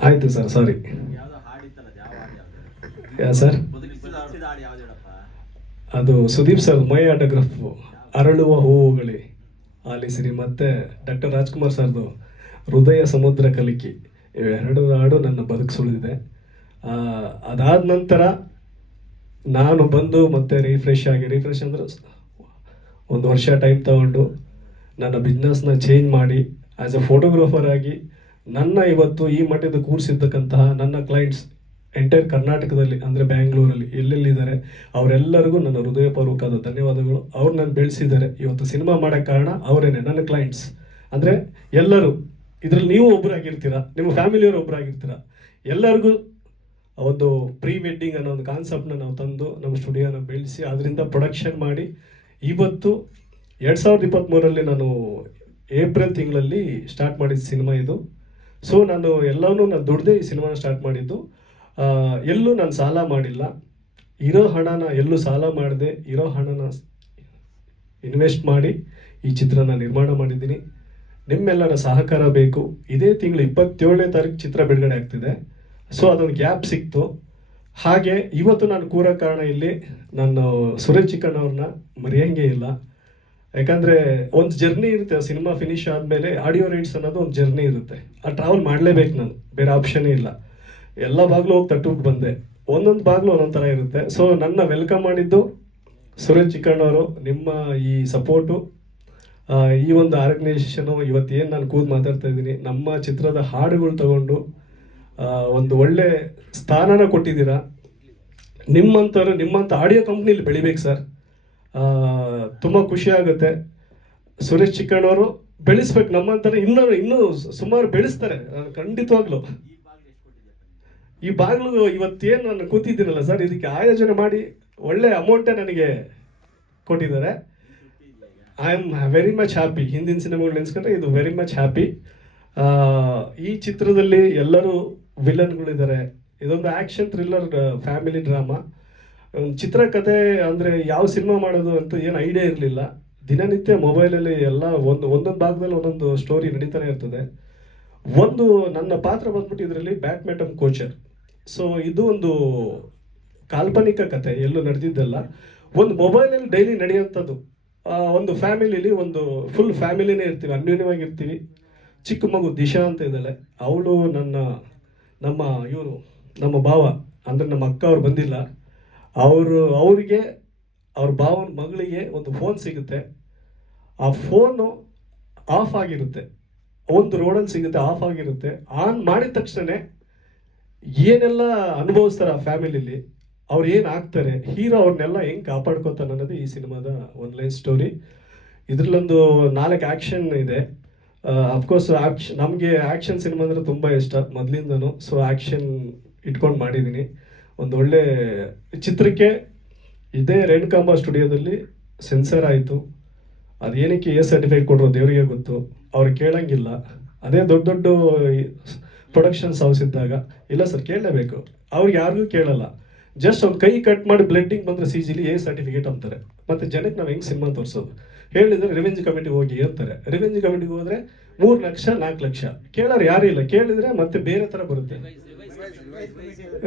ಆಯಿತು ಸರ್, ಸಾರಿ. ಸರ್, ಅದು ಸುದೀಪ್ ಸರ್ ಮೈ ಆಟೋಗ್ರಾಫ್, ಅರಳುವ ಹೂವುಗಳೇ ಆಲಿಸಿರಿ, ಮತ್ತು ಡಾಕ್ಟರ್ ರಾಜ್ಕುಮಾರ್ ಸರ್ದು ಹೃದಯ ಸಮುದ್ರ ಕಲಿಕೆ, ಇವೆರಡು ಹಾಡು ನನ್ನ ಬದುಕಿಸುಳಿದಿದೆ. ಅದಾದ ನಂತರ ನಾನು ಬಂದು ಮತ್ತೆ ರಿಫ್ರೆಶ್ ಅಂದರೆ 1 ವರ್ಷ ಟೈಮ್ ತಗೊಂಡು ನನ್ನ ಬಿಸ್ನೆಸ್ನ ಚೇಂಜ್ ಮಾಡಿ ಆ್ಯಸ್ ಎ ಫೋಟೋಗ್ರಾಫರ್ ಆಗಿ ನನ್ನ ಇವತ್ತು ಈ ಮಟ್ಟದ ಕೂರಿಸಿರ್ತಕ್ಕಂತಹ ನನ್ನ ಕ್ಲೈಂಟ್ಸ್ ಎಂಟೈರ್ ಕರ್ನಾಟಕದಲ್ಲಿ, ಅಂದರೆ ಬ್ಯಾಂಗ್ಳೂರಲ್ಲಿ ಎಲ್ಲೆಲ್ಲಿದ್ದಾರೆ ಅವರೆಲ್ಲರಿಗೂ ನನ್ನ ಹೃದಯಪೂರ್ವಕವಾದ ಧನ್ಯವಾದಗಳು. ಅವ್ರು ನಾನು ಬೆಳೆಸಿದ್ದಾರೆ. ಇವತ್ತು ಸಿನಿಮಾ ಮಾಡೋಕ್ಕೆ ಕಾರಣ ಅವರೇನೆ, ನನ್ನ ಕ್ಲೈಂಟ್ಸ್. ಅಂದರೆ ಎಲ್ಲರೂ ಇದರಲ್ಲಿ, ನೀವು ಒಬ್ಬರಾಗಿರ್ತೀರ, ನಿಮ್ಮ ಫ್ಯಾಮಿಲಿಯವರು ಒಬ್ಬರಾಗಿರ್ತೀರ. ಎಲ್ಲರಿಗೂ ಒಂದು ಪ್ರೀ ವೆಡ್ಡಿಂಗ್ ಅನ್ನೋ ಒಂದು ಕಾನ್ಸೆಪ್ಟನ್ನ ನಾವು ತಂದು ನಮ್ಮ ಸ್ಟುಡಿಯೋನ ಬೆಳೆಸಿ ಅದರಿಂದ ಪ್ರೊಡಕ್ಷನ್ ಮಾಡಿ ಇವತ್ತು 2023ರಲ್ಲಿ ನಾನು ಏಪ್ರಿಲ್ ತಿಂಗಳಲ್ಲಿ ಸ್ಟಾರ್ಟ್ ಮಾಡಿದ ಸಿನಿಮಾ ಇದು. ಸೊ ನಾನು ದುಡ್ದೇ ಈ ಸಿನಿಮಾನ ಸ್ಟಾರ್ಟ್ ಮಾಡಿದ್ದು. ಎಲ್ಲೂ ನಾನು ಸಾಲ ಮಾಡಿಲ್ಲ. ಇರೋ ಹಣನ ಎಲ್ಲೂ ಸಾಲ ಮಾಡದೆ, ಇರೋ ಹಣನ ಇನ್ವೆಸ್ಟ್ ಮಾಡಿ ಈ ಚಿತ್ರನ ನಿರ್ಮಾಣ ಮಾಡಿದ್ದೀನಿ. ನಿಮ್ಮೆಲ್ಲರ ಸಹಕಾರ ಬೇಕು. ಇದೇ ತಿಂಗಳು 27ನೇ ತಾರೀಕು ಚಿತ್ರ ಬಿಡುಗಡೆ ಆಗ್ತಿದೆ. ಸೊ ಅದೊಂದು ಗ್ಯಾಪ್ ಸಿಕ್ತು. ಹಾಗೆ ಇವತ್ತು ನಾನು ಕೂರೋ ಕಾರಣ ಇಲ್ಲಿ ನಾನು ಸುರೇಶ್ ಚಿಕ್ಕಣ್ಣವ್ರನ್ನ ಮರೆಯೋಂಗೇ ಇಲ್ಲ. ಯಾಕಂದರೆ ಒಂದು ಜರ್ನಿ ಇರುತ್ತೆ. ಸಿನಿಮಾ ಫಿನಿಶ್ ಆದಮೇಲೆ ಆಡಿಯೋ ರೈಟ್ಸ್ ಅನ್ನೋದು ಒಂದು ಜರ್ನಿ ಇರುತ್ತೆ. ಆ ಟ್ರಾವೆಲ್ ಮಾಡಲೇಬೇಕು ನಾನು, ಬೇರೆ ಆಪ್ಷನ್ನೇ ಇಲ್ಲ. ಎಲ್ಲ ಬಾಗಿಲು ಹೋಗಿ ತಟ್ಟುಬಿಟ್ಟು ಬಂದೆ. ಒಂದೊಂದು ಬಾಗಿಲು ಒಂದೊಂದು ಥರ ಇರುತ್ತೆ. ಸೊ ನನ್ನ ವೆಲ್ಕಮ್ ಮಾಡಿದ್ದು ಸುರೇಶ್ ಚಿಕ್ಕಣ್ಣವರು. ನಿಮ್ಮ ಈ ಸಪೋರ್ಟು, ಈ ಒಂದು ಆರ್ಗನೈಸೇಷನು, ಇವತ್ತೇನು ನಾನು ಕೂತು ಮಾತಾಡ್ತಾ ಇದ್ದೀನಿ, ನಮ್ಮ ಚಿತ್ರದ ಹಾಡುಗಳು ತಗೊಂಡು ಒಂದು ಒಳ್ಳೆ ಸ್ಥಾನನ ಕೊಟ್ಟಿದ್ದೀರಾ. ನಿಮ್ಮಂಥ ಆಡಿಯೋ ಕಂಪ್ನಿಲಿ ಬೆಳಿಬೇಕು ಸರ್. ತುಂಬ ಖುಷಿ ಆಗುತ್ತೆ. ಸುರೇಶ್ ಚಿಕ್ಕಣ್ಣವರು ಬೆಳೆಸ್ಬೇಕು, ನಮ್ಮಂತರ ಇನ್ನೂ ಸುಮಾರು ಬೆಳೆಸ್ತಾರೆ ಖಂಡಿತವಾಗ್ಲೂ. ಈ ಬಾಗಿಲು ಇವತ್ತೇನು ನಾನು ಕೂತಿದ್ದೀನಲ್ಲ ಸರ್, ಇದಕ್ಕೆ ಆಯೋಜನೆ ಮಾಡಿ ಒಳ್ಳೆ ಅಮೌಂಟೇ ನನಗೆ ಕೊಟ್ಟಿದ್ದಾರೆ. I am very much happy. ಹಿಂದಿನ ಸಿನಿಮಾಗಳು ನೆನೆಸ್ಕೊಂಡ್ರೆ ಇದು ವೆರಿ ಮಚ್ ಹ್ಯಾಪಿ. ಈ ಚಿತ್ರದಲ್ಲಿ ಎಲ್ಲರೂ ವಿಲನ್ಗಳಿದ್ದಾರೆ. ಇದೊಂದು ಆ್ಯಕ್ಷನ್ ಥ್ರಿಲ್ಲರ್ ಫ್ಯಾಮಿಲಿ ಡ್ರಾಮಾ. ಚಿತ್ರಕಥೆ ಅಂದರೆ ಯಾವ ಸಿನಿಮಾ ಮಾಡೋದು ಅಂತ ಏನು ಐಡಿಯಾ ಇರಲಿಲ್ಲ. ದಿನನಿತ್ಯ ಮೊಬೈಲಲ್ಲಿ ಎಲ್ಲ ಒಂದೊಂದು ಭಾಗದಲ್ಲಿ ಒಂದೊಂದು ಸ್ಟೋರಿ ನಡೀತಾನೆ ಇರ್ತದೆ. ಒಂದು ನನ್ನ ಪಾತ್ರ ಬಂದ್ಬಿಟ್ಟು ಇದರಲ್ಲಿ ಬ್ಯಾಡ್ಮಿಂಟನ್ ಕೋಚರ್. ಸೊ ಇದು ಒಂದು ಕಾಲ್ಪನಿಕ ಕಥೆ, ಎಲ್ಲೂ ನಡೆದಿದ್ದಲ್ಲ. ಒಂದು ಮೊಬೈಲಲ್ಲಿ ಡೈಲಿ ನಡೆಯುವಂಥದ್ದು. ಒಂದು ಫ್ಯಾಮಿಲಿಲಿ ಒಂದು ಫುಲ್ ಫ್ಯಾಮಿಲಿನೇ ಇರ್ತೀವಿ, ಅನ್ಯೋನ್ಯವಾಗಿರ್ತೀವಿ. ಚಿಕ್ಕ ಮಗು ದಿಶಾ ಅಂತ ಇದ್ದಾಳೆ, ಅವಳು ನಮ್ಮ ಭಾವ ಅಂದರೆ ನಮ್ಮ ಅಕ್ಕ ಅವ್ರು ಬಂದಿಲ್ಲ, ಅವರಿಗೆ ಅವ್ರ ಭಾವನ ಮಗಳಿಗೆ ಒಂದು ಫೋನ್ ಸಿಗುತ್ತೆ. ಆ ಫೋನು ಆಫ್ ಆಗಿರುತ್ತೆ, ಒಂದು ರೋಡಲ್ಲಿ ಸಿಗುತ್ತೆ, ಆಫ್ ಆಗಿರುತ್ತೆ. ಆನ್ ಮಾಡಿದ ತಕ್ಷಣ ಏನೆಲ್ಲ ಅನುಭವಿಸ್ತಾರೆ ಆ ಫ್ಯಾಮಿಲಿಲಿ, ಅವ್ರು ಏನು ಆಗ್ತಾರೆ, ಹೀರೋ ಅವ್ರನ್ನೆಲ್ಲ ಹೆಂಗೆ ಕಾಪಾಡ್ಕೋತಾನೆ ಅನ್ನೋದು ಈ ಸಿನಿಮಾದ ಒಂದು ಲೈನ್ ಸ್ಟೋರಿ. ಇದರಲ್ಲೊಂದು 4 ಆ್ಯಕ್ಷನ್ ಇದೆ. ಅಫ್ಕೋರ್ಸ್ ನಮಗೆ ಆ್ಯಕ್ಷನ್ ಸಿನಿಮಾ ಅಂದರೆ ತುಂಬ ಇಷ್ಟ ಮೊದಲಿಂದನೂ. ಸೊ ಆ್ಯಕ್ಷನ್ ಇಟ್ಕೊಂಡು ಮಾಡಿದ್ದೀನಿ. ಒಂದು ಒಳ್ಳೆ ಚಿತ್ರಕ್ಕೆ ಇದೇ ರೇಣುಕಾಂಬ ಸ್ಟುಡಿಯೋದಲ್ಲಿ ಸೆನ್ಸರ್ ಆಯಿತು. ಅದೇನಕ್ಕೆ ಸರ್ಟಿಫಿಕೇಟ್ ಕೊಟ್ಟರು ದೇವರಿಗೆ ಗೊತ್ತು. ಅವ್ರು ಕೇಳಂಗಿಲ್ಲ. ಅದೇ ದೊಡ್ಡ ದೊಡ್ಡ ಪ್ರೊಡಕ್ಷನ್ಸ್ ಹೌಸ್ ಇದ್ದಾಗ ಇಲ್ಲ ಸರ್ ಕೇಳಲೇಬೇಕು, ಅವ್ರಿಗೆ ಯಾರಿಗೂ ಕೇಳಲ್ಲ. ಜಸ್ಟ್ ಒಂದು ಕೈ ಕಟ್ ಮಾಡಿ ಬ್ಲಡ್ಡಿಂಗ್ ಬಂದರೆ CGಲಿ ಸರ್ಟಿಫಿಕೇಟ್ ಅಂತಾರೆ. ಮತ್ತು ಜನಕ್ಕೆ ನಾವು ಹೆಂಗೆ ಸಿನಿಮಾ ತೋರಿಸೋದು ಹೇಳಿದರೆ ರೆವೆನ್ಯೂ ಕಮಿಟಿಗೆ ಹೋಗಿ ಅಂತಾರೆ. ರೆವೆನ್ಯೂ ಕಮಿಟಿಗೆ ಹೋದರೆ 3 ಲಕ್ಷ 4 ಲಕ್ಷ ಕೇಳೋರು ಯಾರೂ ಇಲ್ಲ. ಕೇಳಿದರೆ ಮತ್ತೆ ಬೇರೆ ಥರ ಬರುತ್ತೆ.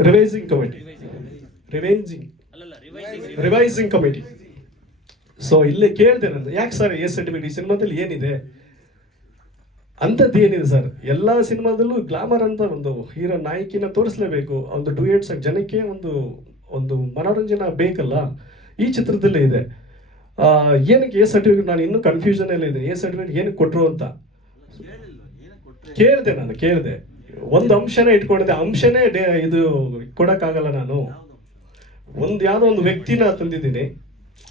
Revising committee. ಸೊ ಇಲ್ಲಿ ಕೇಳಿದೆ ನಾನು, ಯಾಕೆ ಸರ್ ಸರ್ಟಿಫಿಕೇಟ್ ಈ ಸಿನಿಮಾದಲ್ಲಿ ಏನಿದೆ ಅಂಥದ್ದು ಏನಿದೆ ಸರ್? ಎಲ್ಲ ಸಿನಿಮಾದಲ್ಲೂ ಗ್ಲಾಮರ್ ಅಂತ ಒಂದು ಹೀರೋ ನಾಯಕಿನ ತೋರಿಸ್ಲೇಬೇಕು, ಒಂದು ಡ್ಯೂಯೆಟ್ಸ್ ಜನಕ್ಕೆ ಒಂದು ಮನೋರಂಜನೆ ಬೇಕಲ್ಲ. ಈ ಚಿತ್ರದಲ್ಲೇ ಇದೆ. ಏನಕ್ಕೆ ಸರ್ಟಿಫಿಕೇಟ್, ನಾನು ಇನ್ನೂ ಕನ್ಫ್ಯೂಷನಲ್ಲಿ ಇದ್ದೀನಿ. ಸರ್ಟಿಫಿಕೇಟ್ ಏನಕ್ಕೆ ಕೊಟ್ಟರು ಅಂತ ಕೇಳಿದೆ. ಒಂದು ಅಂಶನೇ ಇಟ್ಕೊಂಡಿದ್ದೆ, ಅಂಶನೇ ಇದು ಕೊಡೋಕ್ಕಾಗಲ್ಲ. ನಾನು ಯಾವುದೋ ಒಂದು ವ್ಯಕ್ತಿನ ತಂದಿದ್ದೀನಿ,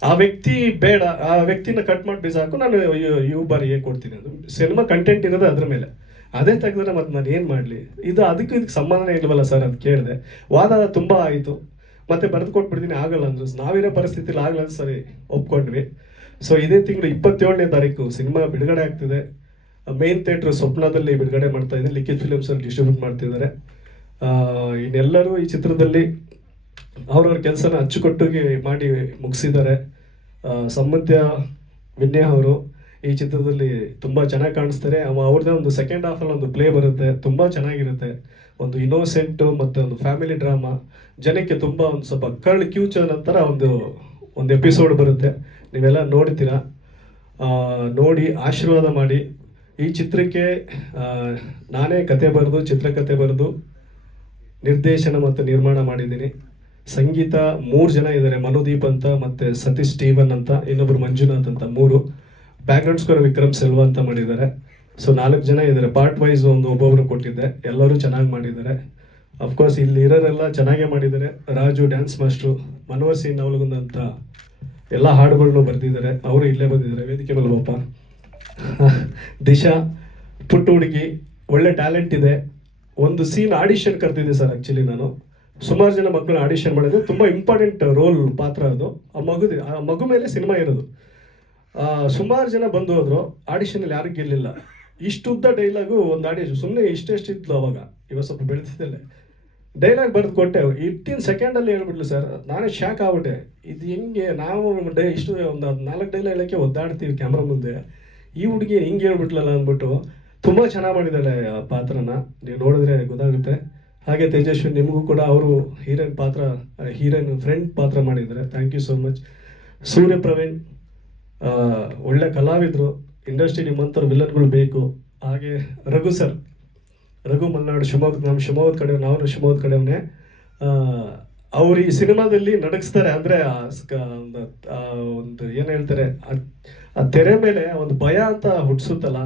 ಆ ವ್ಯಕ್ತಿ ಬೇಡ, ಆ ವ್ಯಕ್ತಿನ ಕಟ್ ಮಾಡಿ ಬಿಸಾಕು, ನಾನು ಬಾರಿಗೆ ಕೊಡ್ತೀನಿ. ಅದು ಸಿನಿಮಾ ಕಂಟೆಂಟ್ ಇರೋದು ಅದ್ರ ಮೇಲೆ, ಅದೇ ತೆಗೆದ್ರೆ ಮತ್ತೆ ನಾನು ಏನು ಮಾಡಲಿ? ಇದಕ್ಕೆ ಸಂಬಂಧನೇ ಇಲ್ವಲ್ಲ ಸರ್ ಅಂತ ಕೇಳಿದೆ. ವಾದ ತುಂಬ ಆಯಿತು. ಮತ್ತೆ ಬರೆದು ಕೊಟ್ಬಿಡ್ತೀನಿ, ಆಗಲ್ಲ ಅಂದರು. ನಾವಿರೋ ಪರಿಸ್ಥಿತಿಲಿ ಆಗಲ್ಲ ಸರಿ ಒಪ್ಕೊಂಡ್ವಿ. ಸೊ ಇದೇ ತಿಂಗಳು 27ನೇ ತಾರೀಕು ಸಿನಿಮಾ ಬಿಡುಗಡೆ ಆಗ್ತಿದೆ. ಮೇನ್ ಥಿಯೇಟ್ರ್ ಸ್ವಪ್ನದಲ್ಲಿ ಬಿಡುಗಡೆ ಮಾಡ್ತಾ ಇದ್ದೀನಿ. ಲಿಖಿತ್ ಫಿಲಿಮ್ಸಲ್ಲಿ ಡಿಸ್ಟ್ರಿಬ್ಯೂಟ್ ಮಾಡ್ತಿದ್ದಾರೆ. ಇನ್ನೆಲ್ಲರೂ ಈ ಚಿತ್ರದಲ್ಲಿ ಅವ್ರವ್ರ ಕೆಲಸನ ಅಚ್ಚುಕಟ್ಟುಗೆ ಮಾಡಿ ಮುಗಿಸಿದ್ದಾರೆ. ಸಂಬಂಧ್ಯ ವಿನ್ಯಾ ಅವರು ಈ ಚಿತ್ರದಲ್ಲಿ ತುಂಬ ಚೆನ್ನಾಗಿ ಕಾಣಿಸ್ತಾರೆ. ಅವ್ರದ್ದೇ ಒಂದು ಸೆಕೆಂಡ್ ಹಾಫಲ್ಲಿ ಒಂದು ಪ್ಲೇ ಬರುತ್ತೆ, ತುಂಬ ಚೆನ್ನಾಗಿರುತ್ತೆ. ಒಂದು ಇನ್ನೋಸೆಂಟು ಮತ್ತು ಒಂದು ಫ್ಯಾಮಿಲಿ ಡ್ರಾಮಾ, ಜನಕ್ಕೆ ತುಂಬ ಒಂದು ಸ್ವಲ್ಪ ಕರ್ಲ್ ಕ್ಯೂಚರ್ ನಂತರ ಒಂದು ಎಪಿಸೋಡ್ ಬರುತ್ತೆ. ನೀವೆಲ್ಲ ನೋಡ್ತೀರಾ, ನೋಡಿ ಆಶೀರ್ವಾದ ಮಾಡಿ. ಈ ಚಿತ್ರಕ್ಕೆ ನಾನೇ ಚಿತ್ರಕಥೆ ಬರೆದು ನಿರ್ದೇಶನ ಮತ್ತು ನಿರ್ಮಾಣ ಮಾಡಿದ್ದೀನಿ. ಸಂಗೀತ 3 ಜನ ಇದ್ದಾರೆ, ಮನುದೀಪ್ ಅಂತ, ಮತ್ತು ಸತೀಶ್ ಸ್ಟೀವನ್ ಅಂತ, ಇನ್ನೊಬ್ಬರು ಮಂಜುನಾಥ್ ಅಂತ, 3. ಬ್ಯಾಕ್ಗ್ರೌಂಡ್ ಸ್ಕೋರ್ ವಿಕ್ರಮ್ ಸೆಲ್ವಾ ಅಂತ ಮಾಡಿದ್ದಾರೆ. ಸೊ 4 ಜನ ಇದ್ದಾರೆ. ಪಾರ್ಟ್ ವೈಸ್ ಒಬ್ಬೊಬ್ಬರು ಕೊಟ್ಟಿದ್ದೆ, ಎಲ್ಲರೂ ಚೆನ್ನಾಗಿ ಮಾಡಿದ್ದಾರೆ. ಅಫ್ಕೋರ್ಸ್ ಇಲ್ಲಿ ಇರೋರೆಲ್ಲ ಚೆನ್ನಾಗೇ ಮಾಡಿದ್ದಾರೆ. ರಾಜು ಡ್ಯಾನ್ಸ್ ಮಾಸ್ಟ್ರು, ಮನೋಹರ್ ಸಿಂಗ್ ನವಲಗುಂದ ಅಂತ ಎಲ್ಲ ಹಾಡುಗಳನ್ನು ಬರೆದಿದ್ದಾರೆ, ಅವರು ಇಲ್ಲೇ ಬಂದಿದ್ದಾರೆ ವೇದಿಕೆ ಮೇಲೆ. ಪಾಪ ದಿಶಾ ಪುಟ್ಟ ಹುಡುಗಿ, ಒಳ್ಳೆ ಟ್ಯಾಲೆಂಟ್ ಇದೆ. ಒಂದು ಸೀನ್ ಆಡಿಷನ್ ಕರೆದಿದ್ದೆ ಸರ್. ಆ್ಯಕ್ಚುಲಿ ನಾನು ಸುಮಾರು ಜನ ಮಕ್ಕಳನ್ನ ಆಡಿಷನ್ ಮಾಡಿದೆ. ತುಂಬ ಇಂಪಾರ್ಟೆಂಟ್ ರೋಲ್ ಪಾತ್ರ ಅದು. ಆ ಮಗು ಮೇಲೆ ಸಿನಿಮಾ ಇರೋದು. ಸುಮಾರು ಜನ ಬಂದು ಹೋದ್ರು. ಆಡಿಷನಲ್ಲಿ ಯಾರು ಗೆಲ್ಲಿಲ್ಲ. ಇಷ್ಟುದ್ದ ಡೈಲಾಗು ಒಂದು ಆಡಿಷನ್, ಸುಮ್ಮನೆ ಇಷ್ಟೆಷ್ಟಿತ್ತು ಅವಾಗ, ಇವಾಗ ಸ್ವಲ್ಪ ಬೆಳೆದಿದ್ದಲ್ಲೇ ಡೈಲಾಗ್ ಬರೆದು ಕೊಟ್ಟೆ. 15 ಸೆಕೆಂಡಲ್ಲಿ ಹೇಳ್ಬಿಟ್ಲು ಸರ್. ನಾನೇ ಶಾಕ್ ಆಗ್ಬಿಟ್ಟೆ. ಇದು ಹೆಂಗೆ ನಾವು ಇಷ್ಟು ಒಂದು 4 ಡೈಲಾಗ್ ಹೇಳೋಕ್ಕೆ ಒದ್ದಾಡ್ತೀವಿ ಕ್ಯಾಮ್ರಾ ಮುಂದೆ, ಈ ಹುಡುಗಿ ಹಿಂಗೆ ಹೇಳ್ಬಿಟ್ಲಲ್ಲ ಅಂದ್ಬಿಟ್ಟು. ತುಂಬ ಚೆನ್ನಾಗಿ ಮಾಡಿದ್ದಾಳೆ ಆ ಪಾತ್ರನ, ನೀವು ನೋಡಿದ್ರೆ ಗೊತ್ತಾಗುತ್ತೆ. ಹಾಗೆ ತೇಜಸ್ವಿ, ನಿಮಗೂ ಕೂಡ ಅವರು ಹೀರೋಯಿನ್ ಫ್ರೆಂಡ್ ಪಾತ್ರ ಮಾಡಿದ್ದಾರೆ. Thank you so much. Surya Praveen ಒಳ್ಳೆ ಕಲಾವಿದರು. ಇಂಡಸ್ಟ್ರಿ ನಿಮ್ಮಂಥವ್ರು ವಿಲನ್ಗಳು ಬೇಕು. ಹಾಗೆ ರಘು ಮಲ್ನಾಡು, ನಮ್ಮ ಶಿವಮೊಗ್ಗದ ಕಡೆ, ನಾವು ಶಿವಮೊಗ್ಗದ ಕಡೆಯವನ್ನೇ. ಅವ್ರು ಈ ಸಿನಿಮಾದಲ್ಲಿ ನಡಗಿಸ್ತಾರೆ. ಅಂದರೆ ಒಂದು ಏನು ಹೇಳ್ತಾರೆ, ಆ ತೆರೆ ಮೇಲೆ ಒಂದು ಭಯ ಅಂತ ಹುಟ್ಟಿಸುತ್ತಲ್ಲ.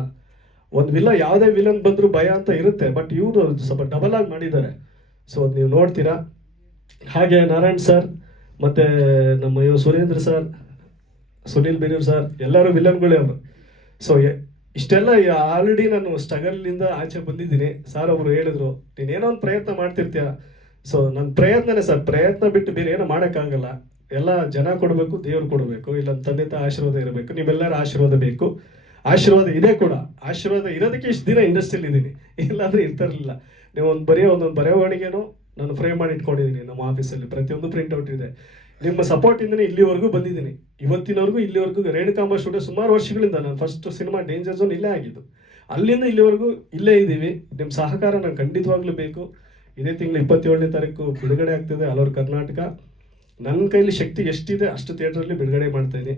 ಒಂದು ಯಾವುದೇ ವಿಲನ್ ಬಂದರೂ ಭಯ ಅಂತ ಇರುತ್ತೆ, ಬಟ್ ಇವರು ಸ್ವಲ್ಪ ಡಬಲ್ ಆಗಿ ಮಾಡಿದ್ದಾರೆ. ಸೊ ಅದು ನೀವು ನೋಡ್ತೀರಾ. ಹಾಗೆ ನಾರಾಯಣ್ ಸರ್, ಮತ್ತು ನಮ್ಮ ಸುರೇಂದ್ರ ಸರ್, ಸುನೀಲ್ ಬೇರೂರ್ ಸರ್, ಎಲ್ಲರೂ ವಿಲನ್ಗಳೇ ಅವರು. ಸೊ ಇಷ್ಟೆಲ್ಲ ಆಲ್ರೆಡಿ ನಾನು ಸ್ಟ್ರಗಲ್ಲಿಂದ ಆಚೆ ಬಂದಿದ್ದೀನಿ. ಸರ್ ಒಬ್ರು ಹೇಳಿದ್ರು, ನೀನೇನೋ ಒಂದು ಪ್ರಯತ್ನ ಮಾಡ್ತಿರ್ತೀಯ. ಸೊ ನನ್ನ ಪ್ರಯತ್ನನೇ ಸರ್, ಪ್ರಯತ್ನ ಬಿಟ್ಟು ಬೇರೆ ಏನೋ ಮಾಡೋಕ್ಕಾಗಲ್ಲ. ಎಲ್ಲ ಜನ ಕೊಡಬೇಕು, ದೇವ್ರು ಕೊಡಬೇಕು, ಇಲ್ಲ ತಂದೆ ತಾಯಿ ಆಶೀರ್ವಾದ ಇರಬೇಕು, ನಿಮ್ಮೆಲ್ಲರ ಆಶೀರ್ವಾದ ಬೇಕು. ಆಶೀರ್ವಾದ ಇದೆ ಕೂಡ. ಆಶೀರ್ವಾದ ಇರೋದಕ್ಕೆ ಇಷ್ಟು ದಿನ ಇಂಡಸ್ಟ್ರಿಯಲ್ಲಿ ಇದ್ದೀನಿ, ಇಲ್ಲಾಂದರೆ ಇರ್ತಿರಲಿಲ್ಲ. ನೀವು ಒಂದೊಂದು ಬರೆವಣಿಗೆನೂ ನಾನು ಫ್ರೇಮ್ ಮಾಡಿ ಇಟ್ಕೊಂಡಿದ್ದೀನಿ ನಮ್ಮ ಆಫೀಸಲ್ಲಿ. ಪ್ರತಿಯೊಂದು ಪ್ರಿಂಟ್ಔಟ್ ಇದೆ. ನಿಮ್ಮ ಸಪೋರ್ಟಿಂದನೇ ಇಲ್ಲಿವರೆಗೂ ಬಂದಿದ್ದೀನಿ. ಇವತ್ತಿನವರೆಗೂ ಇಲ್ಲಿವರೆಗೂ ರೇಣುಕಾಂಬ ಸ್ಟುಡಿಯೋ ಸುಮಾರು ವರ್ಷಗಳಿಂದ ನಾನು ಫಸ್ಟ್ ಸಿನಿಮಾ ಡೇಂಜರ್ ಝೋನ್ ಇಲ್ಲೇ ಆಗಿದ್ದು. ಅಲ್ಲಿಂದ ಇಲ್ಲಿವರೆಗೂ ಇಲ್ಲೇ ಇದ್ದೀವಿ. ನಿಮ್ಮ ಸಹಕಾರ ನಂಗೆ ಖಂಡಿತವಾಗ್ಲೂ ಬೇಕು. ಇದೇ ತಿಂಗಳು 27ನೇ ತಾರೀಕು ಬಿಡುಗಡೆ ಆಗ್ತಿದೆ ಆಲ್ ಓವರ್ ಕರ್ನಾಟಕ. ನನ್ನ ಕೈಲಿ ಶಕ್ತಿ ಎಷ್ಟಿದೆ ಅಷ್ಟು ಥಿಯೇಟ್ರಲ್ಲಿ ಬಿಡುಗಡೆ ಮಾಡ್ತಾಯಿದ್ದೀನಿ.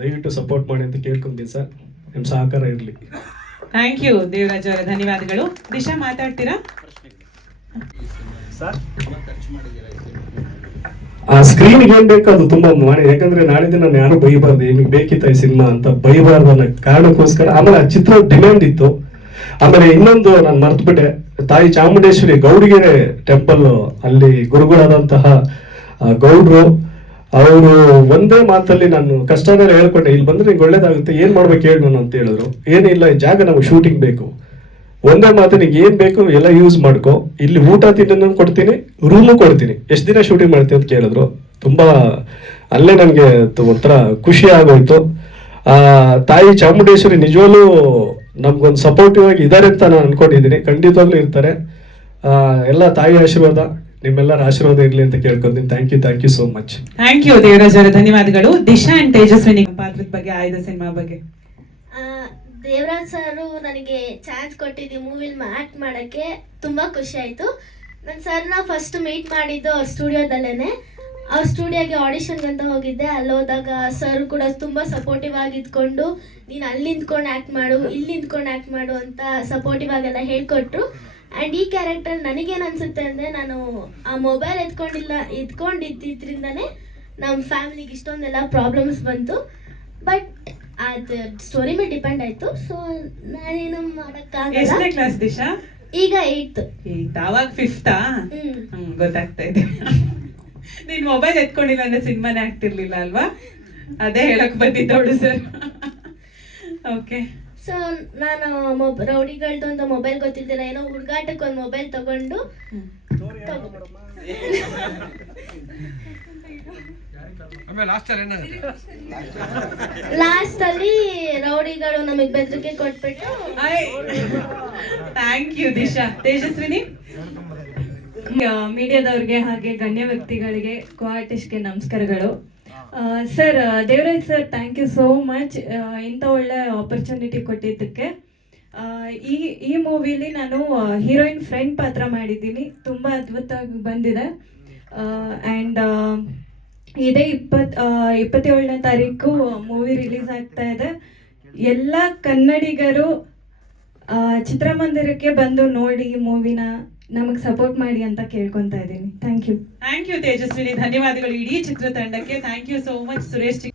ದಯವಿಟ್ಟು ಸಪೋರ್ಟ್ ಮಾಡಿ ಅಂತ ಕೇಳ್ಕೊಂತೀನಿ ಸರ್. ನಿಮ್ಮ ಸಹಕಾರ ಇರಲಿ. ಥ್ಯಾಂಕ್ ಯು ದೇವರಾಜ್ ಅವರ ಧನ್ಯವಾದಗಳು. ದಿಶಾ ಮಾತಾಡ್ತೀರಾ? ಆ ಸ್ಕ್ರೀನ್ಗೆ ಏನ್ ಬೇಕು ಅದು ತುಂಬಾ ಮಾಡಿ, ಯಾಕಂದ್ರೆ ನಾಳೆ ದಿನ ನಾನು ಯಾರು ಬೈಬಾರ್ದು, ನಿಮಗೆ ಬೇಕಿತ್ತ ಈ ಸಿನಿಮಾ ಅಂತ ಬೈಬಾರ್ದು ಅನ್ನೋ ಕಾರಣಕ್ಕೋಸ್ಕರ. ಆಮೇಲೆ ಆ ಚಿತ್ರ ಡಿಮ್ಯಾಂಡ್ ಇತ್ತು. ಆಮೇಲೆ ಇನ್ನೊಂದು ನಾನು ಮರ್ತ್ಬಿಟ್ಟೆ, ತಾಯಿ ಚಾಮುಂಡೇಶ್ವರಿ ಗೌಡಿಗೆರೆ ಟೆಂಪಲ್ ಅಲ್ಲಿ ಗುರುಗಳಾದಂತಹ ಗೌಡ್ರು ಅವರು ಒಂದೇ ಮಾತಲ್ಲಿ ನಾನು ಕಷ್ಟನೆಲ್ಲ ಹೇಳ್ಕೊಂಡೆ, ಇಲ್ಲಿ ಬಂದ್ರೆ ನಿಂಗೆ ಒಳ್ಳೇದಾಗುತ್ತೆ, ಏನ್ ಮಾಡ್ಬೇಕು ಹೇಳಿ ನಾನು ಅಂತ ಹೇಳಿದ್ರು. ಏನಿಲ್ಲ, ಈ ಜಾಗ ನಮಗೆ ಶೂಟಿಂಗ್ ಬೇಕು, ಒಂದೇ ಮಾತು ನಿಂಗೆ ಏನ್ ಬೇಕು ಎಲ್ಲ ಯೂಸ್ ಮಾಡ್ಕೊ, ಇಲ್ಲಿ ಊಟ ತಿಂಡಿ ಕೊಡ್ತೀನಿ, ರೂಮು ಕೊಡ್ತೀನಿ, ಎಷ್ಟು ದಿನ ಶೂಟಿಂಗ್ ಮಾಡ್ತೀನಿ ಅಂತ ಕೇಳಿದ್ರು. ತುಂಬಾ ಅಲ್ಲೇ ನನಗೆ ಒಂಥರ ಖುಷಿ ಆಗೋಯ್ತು. ತಾಯಿ ಚಾಮುಂಡೇಶ್ವರಿ ನಿಜವಾಗ್ಲೂ ನಮ್ಗೊಂದು ಸಪೋರ್ಟಿವ್ ಆಗಿ ಇದ್ದಾರೆ ಅಂತ ನಾನು ಅನ್ಕೊಂಡಿದ್ದೀನಿ. ಖಂಡಿತವಾಗ್ಲೂ ಇರ್ತಾರೆ. ಎಲ್ಲ ತಾಯಿ ಆಶೀರ್ವಾದ, ನಿಮ್ಮೆಲ್ಲರ ಆಶೀರ್ವಾದ ಇರಲಿ ಅಂತ ಕೇಳ್ಕೊಂತೀನಿ. Thank you so much. Thank you Devraj ಅವರ ಧನ್ಯವಾದಗಳು. ದಿಶಾ ಅಂಡ್ ತೇಜಸ್ವಿನಿ ಪಾತ್ರದ ಬಗ್ಗೆ, ಆಯ್ದ ಸಿನಿಮಾ ಬಗ್ಗೆ. ದೇವರಾಜ್ ಸರ್ ನನಗೆ ಚಾನ್ಸ್ ಕೊಟ್ಟಿದ್ದು ಮೂವಿಲಿ ಆ್ಯಕ್ಟ್ ಮಾಡೋಕ್ಕೆ ತುಂಬ ಖುಷಿ ಆಯಿತು. ನಾನು ಸರ್ನ ಫಸ್ಟ್ ಮೀಟ್ ಮಾಡಿದ್ದು ಅವ್ರ ಸ್ಟುಡಿಯೋದಲ್ಲೇ. ಅವ್ರ ಸ್ಟುಡಿಯೋಗೆ ಆಡಿಷನ್ಗಂತ ಹೋಗಿದ್ದೆ. ಅಲ್ಲಿ ಹೋದಾಗ ಸರ್ ಕೂಡ ತುಂಬ ಸಪೋರ್ಟಿವ್ ಆಗಿ ಇದ್ಕೊಂಡು, ನೀನು ಅಲ್ಲಿ ನಿಂತ್ಕೊಂಡು ಆ್ಯಕ್ಟ್ ಮಾಡು, ಇಲ್ಲಿ ನಿಂತ್ಕೊಂಡು ಆ್ಯಕ್ಟ್ ಮಾಡು ಅಂತ ಸಪೋರ್ಟಿವ್ ಆಗೆಲ್ಲ ಹೇಳ್ಕೊಟ್ರು. ಆ್ಯಂಡ್ ಈ ಕ್ಯಾರೆಕ್ಟರ್ ನನಗೇನು ಅನಿಸುತ್ತೆ ಅಂದರೆ, ನಾನು ಆ ಮೊಬೈಲ್ ಎತ್ಕೊಂಡಿದ್ದಿಂದನೇ ನಮ್ಮ ಫ್ಯಾಮಿಲಿಗೆ ಇಷ್ಟೊಂದೆಲ್ಲ ಪ್ರಾಬ್ಲಮ್ಸ್ ಬಂತು. ಬಟ್ ಅದು ಸ್ಟೋರಿ ಮೇಲೆ ಡಿಪೆಂಡ್ ಆಯಿತು. ಸೊ ನಾನೇನು ಮಾಡೋಕ್ಕಾಗಲ್ಲ. ಎಷ್ಟನೇ ಕ್ಲಾಸ್ ದಿಶಾ? ಈಗ 8th. ಅವಾಗ 5th? ಗೊತ್ತಾಗ್ತಾ ಇದೆ. ನೀನ್ ಮೊಬೈಲ್ ಎತ್ಕೊಂಡಿಲ್ಲ ಅಂದ್ರೆ ಸಿನಿಮಾನೇ ಆಗ್ತಿರ್ಲಿಲ್ಲ ಅಲ್ವಾ? ಅದೇ ಹೇಳಕ್ ಬಂದಿದ್ದವಳು ಸರ್. ಓಕೆ. ಸೊ ನಾನು ರೌಡಿಗಳ್ದು ಒಂದು ಮೊಬೈಲ್ ಗೊತ್ತಿದ್ದಿಲ್ಲ, ಏನೋ ಹುಡುಗಾಟಕ್ಕೆ ಒಂದು ಮೊಬೈಲ್ ತಗೊಂಡು ಲಾಸ್ಟ್ ಅಲ್ಲಿ ರೌಡಿಗಳು ನಮಗೆ ಬೆದರಿಕೆ ಕೊಟ್ಬಿಟ್ಟು. Thank you Disha. ತೇಜಸ್ವಿನಿ? ಮೀಡಿಯಾದವ್ರಿಗೆ ಹಾಗೆ ಗಣ್ಯ ವ್ಯಕ್ತಿಗಳಿಗೆ, ಕೋ ಆರ್ಟಿಸ್ಟ್ಗೆ ನಮಸ್ಕಾರಗಳು. Sir, Devraj sir, thank you so much ಇಂಥ ಒಳ್ಳೆ ಆಪರ್ಚುನಿಟಿ ಕೊಟ್ಟಿದ್ದಕ್ಕೆ. ಈ ಮೂವಿಲಿ ನಾನು ಹೀರೋಯಿನ್ ಫ್ರೆಂಡ್ ಪಾತ್ರ ಮಾಡಿದ್ದೀನಿ. ತುಂಬ ಅದ್ಭುತವಾಗಿ ಬಂದಿದೆ. ಆ್ಯಂಡ್ ಇದೇ 27ನೇ ತಾರೀಕು ಮೂವಿ ರಿಲೀಸ್ ಆಗ್ತಾ ಇದೆ. ಎಲ್ಲ ಕನ್ನಡಿಗರು ಚಿತ್ರಮಂದಿರಕ್ಕೆ ಬಂದು ನೋಡಿ ಮೂವಿನ ನಮಗೆ ಸಪೋರ್ಟ್ ಮಾಡಿ ಅಂತ ಕೇಳ್ಕೊತಾ ಇದ್ದೀನಿ. Thank you Tejaswini. ಧನ್ಯವಾದಗಳು ಇಡೀ ಚಿತ್ರತಂಡಕ್ಕೆ. Thank you so much Suresh.